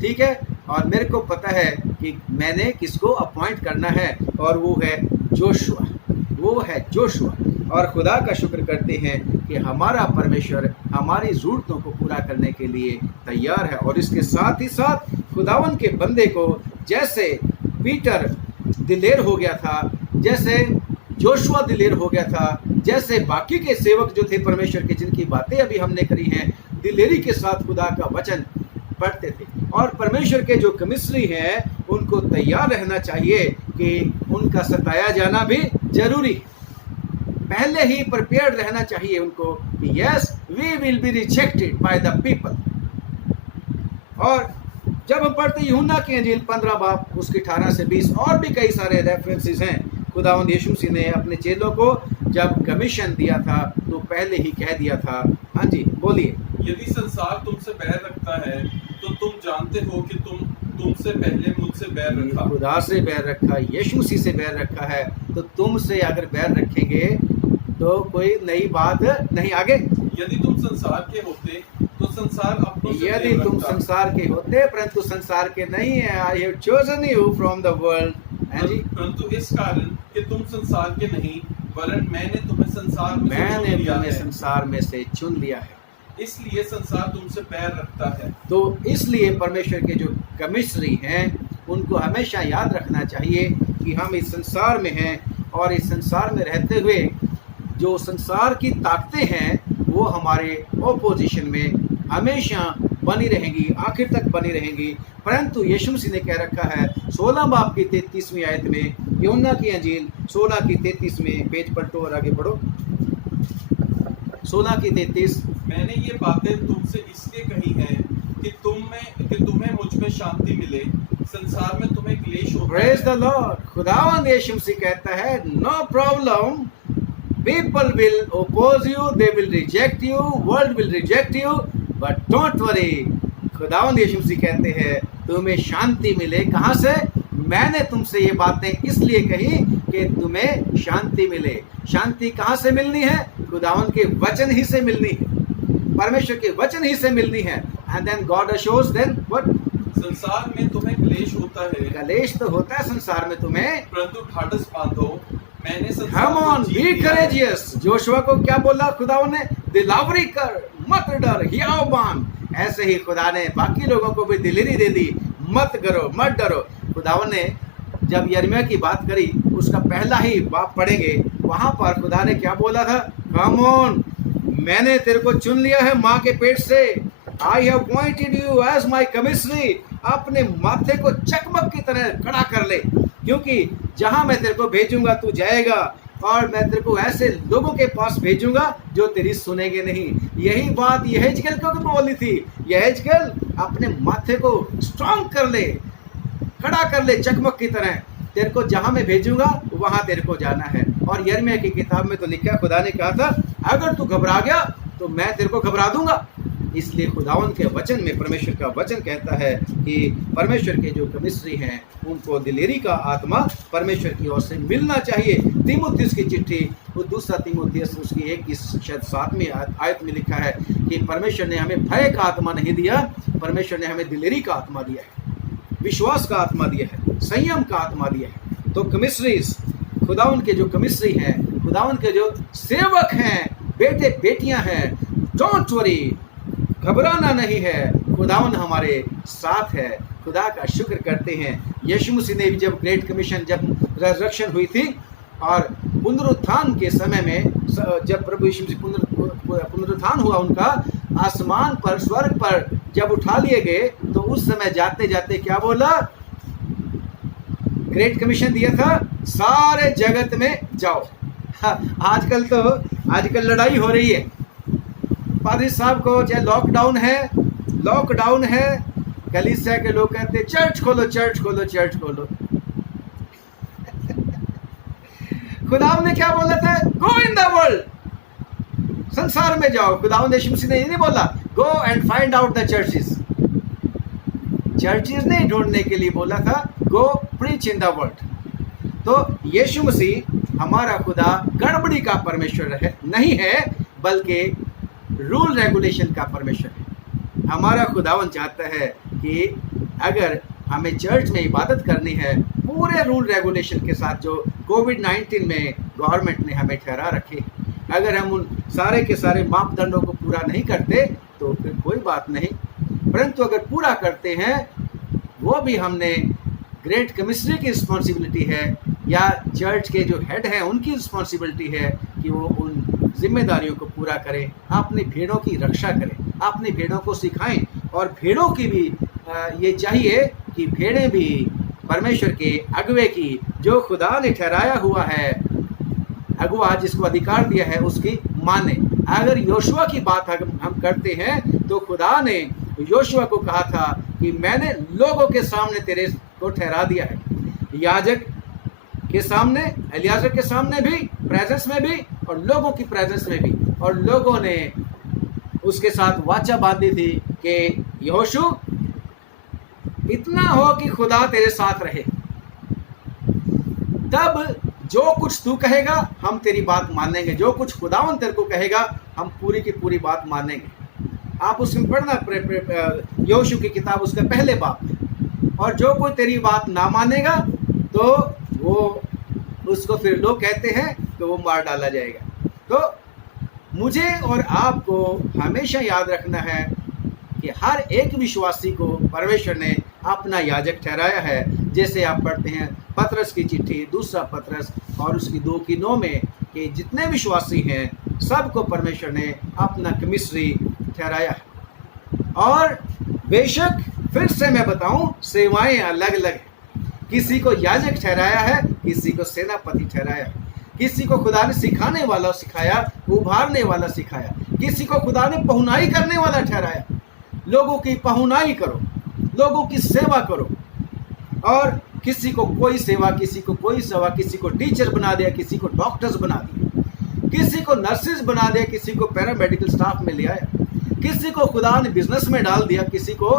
ठीक है, और मेरे को पता है कि मैंने किसको अपॉइंट करना है, और वो है जोशुआ, वो है जोशुआ। और खुदा का शुक्र करते हैं कि हमारा परमेश्वर हमारी ज़रूरतों को पूरा करने के लिए तैयार है। और इसके साथ ही साथ खुदावन के बंदे को जैसे पीटर दिलेर हो गया था, जैसे जोशुआ दिलेर हो गया था, जैसे बाकी के सेवक जो थे परमेश्वर के, जिनकी बातें अभी हमने करी हैं, दिलेरी के साथ खुदा का वचन पढ़ते थे। और परमेश्वर के जो कमिश्नरी हैं उनको तैयार रहना चाहिए कि उनका सताया जाना भी जरूरी है। पहले ही प्रिपेयर्ड रहना चाहिए उनको कि yes we will be rejected by the people. और जब हम पढ़ते यूहन्ना की अंजील 15 बाब उसके 18 से 20 और भी कई सारे रेफरेंसेस हैं। खुदावंद यीशु मसीह ने अपने चेलों को जब कमीशन दिया था तो पहले ही कह दिया था। हाँ जी बोलिए। यदि संसार तुमसे बैर रखता है तो तुम जानते हो कि तुमसे पहले मुझसे बैर रखा। खुदा से बैर रखा, यीशु मसीह से बैर रखा है, तो तुमसे अगर बैर रखेंगे तो कोई नई बात नहीं। आगे, यदि तुम संसार के होते तो संसार अपनों से यदि तुम संसार के होते परंतु संसार के नहीं है। I have chosen you from the world. परंतु इस कारण कि तुम संसार के नहीं वरन मैंने तुम्हें संसार में से चुन लिया है, इसलिए संसार तुमसे बैर रखता है। तो इसलिए परमेश्वर के जो कमिश्नरी हैं उनको हमेशा याद रखना चाहिए कि हम इस संसार में हैं, और इस संसार में रहते हुए जो संसार की ताकतें हैं वो हमारे ओपोजिशन में हमेशा बनी रहेंगी, आखिर तक बनी रहेंगी। परंतु यीशु मसीह ने कह रखा है 16 बाब की 33वीं आयत में, यूहन्ना की अंजील 16 की 33 में, पेज पलटो और आगे बढ़ो। 16 की 33, मैंने ये बातें तुमसे इसलिए कही हैं कि तुम्हें मुझ में शांति मिले। संसार में तुम्हें क्लेश होगा। Praise the Lord. खुदावंद यीशु मसीह कहता है no problem, people will oppose you, they will reject you, world will reject you, but don't worry। खुदावंद यीशु मसीह कहते हैं तुम्हें शांति मिले। कहाँ से? मैंने तुमसे ये बातें इसलिए कही कि तुम्हें शांति मिले। शांति कहाँ से मिलनी है? खुदावंद के वचन ही से मिलनी है, परमेश्वर के वचन ही से मिलनी है। And then God assures, then what? संसार में तुम्हें क्लेश होता है। कलेश तो होता है संसार में तुम्हें, परंतु ढाढ़स बांधो, मैंने Come on, be courageous। Joshua को क्या बोला खुदावन ने? दिलावरी कर, मत डर, हियावबान। ऐसे ही खुदा ने बाकी लोगों को भी दिलेरी दे दी, मत करो, मत डरो। खुदावन ने जब यिर्मयाह की बात करी, उसका पहला ही बाप पढ़ेंगे, वहां पर खुदा ने क्या बोला था? Come on, मैंने तेरे को चुन लिया है माँ के पेट से। I have appointed you as my commissary। अपने माथे को चकमक की तरह खड़ा कर ले, क्योंकि जहां मैं तेरे को भेजूंगा तू जाएगा, और मैं तेरे को ऐसे लोगों के पास भेजूंगा जो तेरी सुनेंगे नहीं। यही बात यहेजकेल को बोली थी। यहेजकेल अपने माथे को स्ट्रांग कर ले, खड़ा कर ले चकमक की तरह। तेरे को जहां मैं भेजूंगा वहां तेरे को जाना है। और यिर्मयाह की किताब में तो लिखा है, खुदा ने कहा था अगर तू घबरा गया तो मैं तेरे को घबरा दूंगा। इसलिए खुदावन के वचन में परमेश्वर का वचन कहता है कि परमेश्वर के जो कमिश्नरी हैं उनको दिलेरी का आत्मा परमेश्वर की ओर से मिलना चाहिए। तीमुथियुस की चिट्ठी, वो दूसरा तीमुथियुस उसकी 1 की शायद 7वीं आयत में लिखा है कि परमेश्वर ने हमें भय का आत्मा नहीं दिया, परमेश्वर ने हमें दिलेरी का आत्मा दिया है, विश्वास का आत्मा दिया है, संयम का आत्मा दिया है। तो कमिश्नरीज, खुदावन के जो कमिश्नरी हैं, खुदावन के जो सेवक हैं, बेटे बेटियां हैं, डोंट वरी, घबराना नहीं है, खुदावन हमारे साथ है। खुदा का शुक्र करते हैं। यीशु मसीह ने भी जब ग्रेट कमीशन, जब रेजरेक्शन हुई थी और पुनरुत्थान के समय में, जब प्रभु यीशु मसीह पुनरुत्थान हुआ उनका, आसमान पर, स्वर्ग पर जब उठा लिए गए, तो उस समय जाते जाते क्या बोला? ग्रेट कमीशन दिया था, सारे जगत में जाओ। आजकल लड़ाई हो रही है। पादरी साहब को चाहे लॉकडाउन है, कलीसिया के लोग कहते चर्च खोलो, चर्च खोलो, चर्च खोलो। खुदावन ने क्या बोला था? गो इन द वर्ल्ड, संसार में जाओ। खुदावन यीशु मसीह ने ये नहीं बोला go and find out the churches. Churches नहीं ढूंढने के लिए बोला था, गो प्रीच इन द वर्ल्ड। तो यीशु मसीह हमारा खुदा गड़बड़ी का परमेश्वर है नहीं है, बल्कि रूल रेगुलेशन का परमेश्वर है। हमारा खुदावन चाहता है कि अगर हमें चर्च में इबादत करनी है पूरे रूल रेगुलेशन के साथ जो कोविड-19 में गवर्नमेंट ने हमें ठहरा रखे, अगर हम उन सारे के सारे मापदंडों को पूरा नहीं करते तो फिर कोई बात नहीं, परंतु अगर पूरा करते हैं, वो भी हमने ग्रेट कमिश्नरी की रिस्पॉन्सिबिलिटी है या चर्च के जो हेड हैं उनकी रिस्पॉन्सिबिलिटी है कि वो उन जिम्मेदारियों को पूरा करें, अपनी भेड़ों की रक्षा करें, अपनी भेड़ों को सिखाएं। और भेड़ों की भी ये चाहिए कि भेड़ें भी परमेश्वर के अगुवे की, जो खुदा ने ठहराया हुआ है अगुआ, जिसको अधिकार दिया है, उसकी माने। अगर योशुआ की बात हम करते हैं तो खुदा ने योशुआ को कहा था कि मैंने लोगों के सामने तेरे को ठहरा दिया है, याजक के सामने, एलियाजर के सामने भी, प्रेजेंस में भी और लोगों की प्रेजेंस में भी। और लोगों ने उसके साथ वाचा बांधी थी कि यहोशू इतना हो कि खुदा तेरे साथ रहे, तब जो कुछ तू कहेगा हम तेरी बात मानेंगे, जो कुछ खुदावन तेरे को कहेगा हम पूरी की पूरी बात मानेंगे। आप उसमें पढ़ना यहोशू की किताब, उसके पहले बाप। और जो कोई तेरी बात ना मानेगा तो वो उसको फिर लोग कहते हैं तो वो मार डाला जाएगा। तो मुझे और आपको हमेशा याद रखना है कि हर एक विश्वासी को परमेश्वर ने अपना याजक ठहराया है। जैसे आप पढ़ते हैं पतरस की चिट्ठी, दूसरा पतरस और उसकी 2:9 में कि जितने विश्वासी हैं सबको परमेश्वर ने अपना कमिश्नरी ठहराया है। और बेशक फिर से मैं बताऊं, सेवाएं अलग अलग हैं। किसी को याजक ठहराया है, किसी को सेनापति ठहराया है, किसी को खुदा ने सिखाने वाला सिखाया, उभारने वाला सिखाया, किसी को खुदा ने पहुनाई करने वाला ठहराया। लोगों की पहुनाई करो, लोगों की सेवा करो। और किसी को कोई सेवा, किसी को कोई सेवा, किसी को टीचर बना दिया, किसी को डॉक्टर्स बना दिया, किसी को नर्सेज बना दिया, किसी को पैरामेडिकल स्टाफ में ले आया, किसी को खुदा ने बिजनेस में डाल दिया, किसी को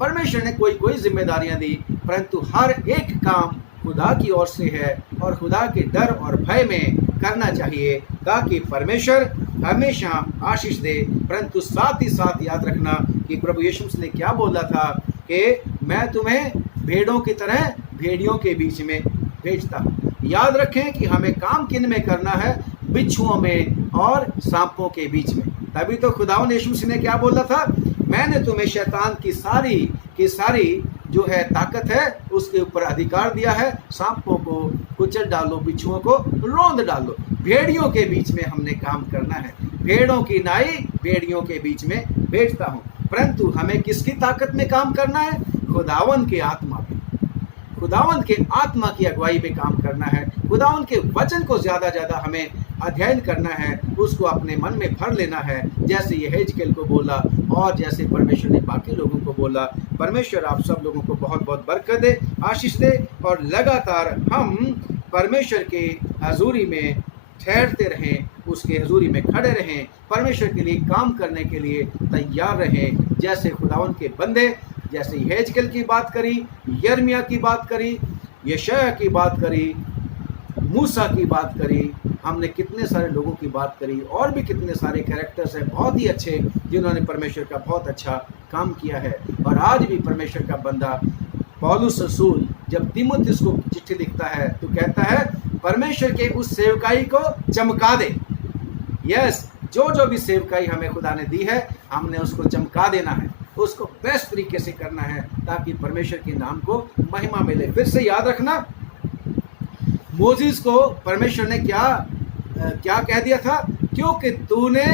परमेश्वर ने कोई कोई जिम्मेदारियां दी। परंतु हर एक काम खुदा की ओर से है और खुदा के डर और भय में करना चाहिए ताकि परमेश्वर हमेशा आशीष दे। परंतु साथ ही साथ याद रखना कि प्रभु यीशु मसीह ने क्या बोला था कि मैं तुम्हें भेड़ों की तरह भेड़ियों के बीच में भेजता हूँ। याद रखें कि हमें काम किन में करना है? बिच्छुओं में और सांपों के बीच में। तभी तो खुदावंद यीशु मसीह ने क्या बोला था? मैंने तुम्हें शैतान की सारी जो है ताकत है उसके ऊपर अधिकार दिया है। सांपों को कुचल डालो, बिच्छुओं को रौंद डालो। भेड़ियों के बीच में हमने काम करना है। भेड़ों की नाई भेड़ियों के बीच में भेजता हूँ। परंतु हमें किसकी ताकत में काम करना है? खुदावंद के आत्मा में, खुदावंद के आत्मा की अगुवाई में काम करना है। खुदावंद के वचन को ज्यादा हमें अध्ययन करना है, उसको अपने मन में भर लेना है, जैसे यहेजकेल को बोला और जैसे परमेश्वर ने बाकी लोगों को बोला। परमेश्वर आप सब लोगों को बहुत बहुत बरकत दे, आशीष दे और लगातार हम परमेश्वर के हजूरी में ठहरते रहें, उसके हजूरी में खड़े रहें, परमेश्वर के लिए काम करने के लिए तैयार रहें। जैसे खुदावंद के बंदे, जैसे यहेजकेल की बात करी, यिर्मयाह की बात करी, यशायाह की बात करी, मूसा की बात करी, हमने कितने सारे लोगों की बात करी और भी कितने सारे कैरेक्टर्स हैं बहुत ही अच्छे जिन्होंने परमेश्वर का बहुत अच्छा काम किया है। और आज भी परमेश्वर का बंदा पौलुस रसूल जब तीमुथियुस को चिट्ठी लिखता है तो कहता है परमेश्वर के उस सेवकाई को चमका दे। यस, जो भी सेवकाई हमें खुदा ने दी है हमने उसको चमका देना है, उसको बेस्ट तरीके से करना है ताकि परमेश्वर के नाम को महिमा मिले। फिर से याद रखना, मोसेस को परमेश्वर ने क्या कह दिया था? क्योंकि तूने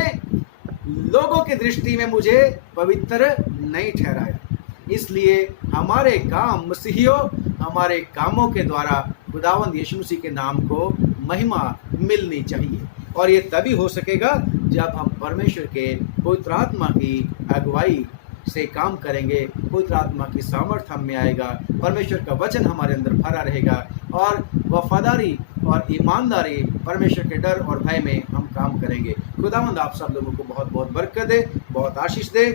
लोगों की दृष्टि में मुझे पवित्र नहीं ठहराया। इसलिए हमारे काम मसीहियों, हमारे कामों के द्वारा खुदावंद यीशु मसीह के नाम को महिमा मिलनी चाहिए। और ये तभी हो सकेगा जब हम परमेश्वर के पवित्र आत्मा की अगुवाई से काम करेंगे, पवित्र आत्मा की सामर्थ हम में आएगा, परमेश्वर का वचन हमारे अंदर भरा रहेगा और वफादारी और ईमानदारी, परमेश्वर के डर और भय में हम काम करेंगे। खुदावंद आप सब लोगों को बहुत बहुत बरकत दे, बहुत आशीष दे।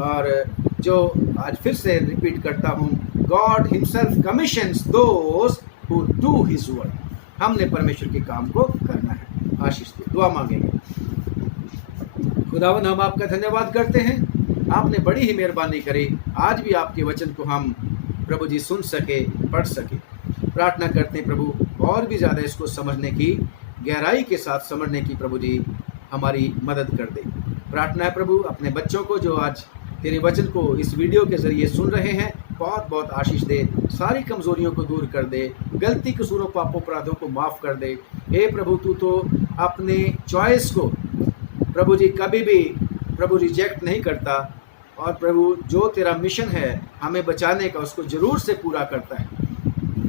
और जो आज फिर से रिपीट करता हूँ, God himself commissions those who do his work. हमने परमेश्वर के काम को करना है। आशीष दे, दुआ मांगेंगे। खुदावंद हम आपका धन्यवाद करते हैं, आपने बड़ी ही मेहरबानी करी, आज भी आपके वचन को हम प्रभु जी सुन सके, पढ़ सके। प्रार्थना करते हैं प्रभु और भी ज़्यादा इसको समझने की, गहराई के साथ समझने की प्रभु जी हमारी मदद कर दे। प्रार्थना है प्रभु अपने बच्चों को जो आज तेरे वचन को इस वीडियो के ज़रिए सुन रहे हैं, बहुत बहुत आशीष दे, सारी कमज़ोरियों को दूर कर दे, गलती कसूरों पापों अपराधों को माफ़ कर दे। हे प्रभु तू तो अपने चॉइस को प्रभु जी कभी भी प्रभु रिजेक्ट नहीं करता, और प्रभु जो तेरा मिशन है हमें बचाने का उसको ज़रूर से पूरा करता है।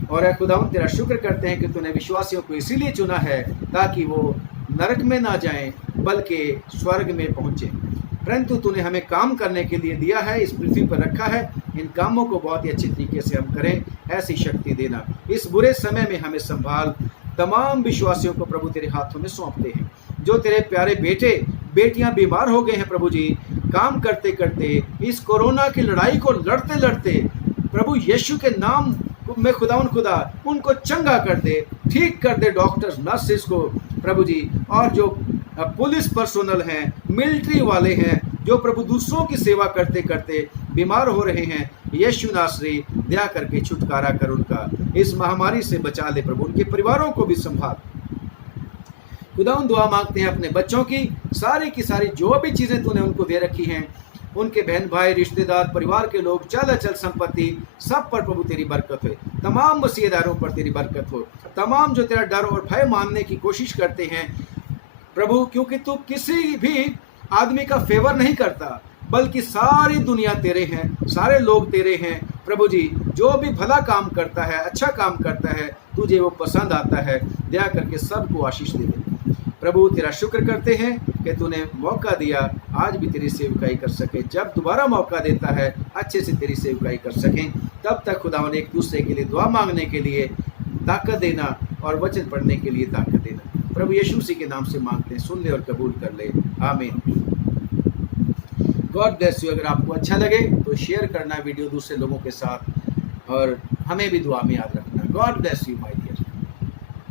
और खुदावंद तेरा शुक्र करते हैं कि तूने विश्वासियों को इसीलिए चुना है ताकि वो नरक में ना जाएं बल्कि स्वर्ग में पहुँचें। परंतु तूने हमें काम करने के लिए दिया है, इस पृथ्वी पर रखा है, इन कामों को बहुत ही अच्छी तरीके से हम करें, ऐसी शक्ति देना। इस बुरे समय में हमें संभाल। तमाम विश्वासियों को प्रभु तेरे हाथों में सौंपते हैं। जो तेरे प्यारे बेटे बेटियां बीमार हो गए हैं प्रभु जी, काम करते करते, इस कोरोना की लड़ाई को लड़ते लड़ते, प्रभु यीशु के नाम में खुदा उनको चंगा कर दे, ठीक कर दे डॉक्टर्स नर्सेस को प्रभु जी, और जो पुलिस पर्सोनल हैं, मिलिट्री वाले हैं, जो प्रभु दूसरों की सेवा करते करते बीमार हो रहे हैं, यीशु नासरी दया करके छुटकारा कर उनका, इस महामारी से बचा ले प्रभु, उनके परिवारों को भी संभाल। खुदावंद दुआ मांगते हैं अपने बच्चों की सारी जो भी चीज़ें तूने उनको दे रखी हैं, उनके बहन भाई रिश्तेदार परिवार के लोग, चल अचल संपत्ति, सब पर प्रभु तेरी बरकत हो। तमाम वसीयदारों पर तेरी बरकत हो। तमाम जो तेरा डर और भय मानने की कोशिश करते हैं प्रभु, क्योंकि तू किसी भी आदमी का फेवर नहीं करता, बल्कि सारी दुनिया तेरे हैं, सारे लोग तेरे हैं प्रभु जी। जो भी भला काम करता है, अच्छा काम करता है, तुझे वो पसंद आता है। दया करके सबको आशीष दे दे प्रभु। तेरा शुक्र करते हैं कि तूने मौका दिया, आज भी तेरी सेवकाई कर सके। जब दोबारा मौका देता है अच्छे से तेरी सेवकाई कर सकें। तब तक खुदावन एक दूसरे के लिए दुआ मांगने के लिए ताकत देना और वचन पढ़ने के लिए ताकत देना। प्रभु यीशु मसीह के नाम से मांगते हैं, सुन ले और कबूल कर ले, आमीन। God bless you. अगर आपको अच्छा लगे तो शेयर करना वीडियो दूसरे लोगों के साथ, और हमें भी दुआ में याद रखना। God bless you my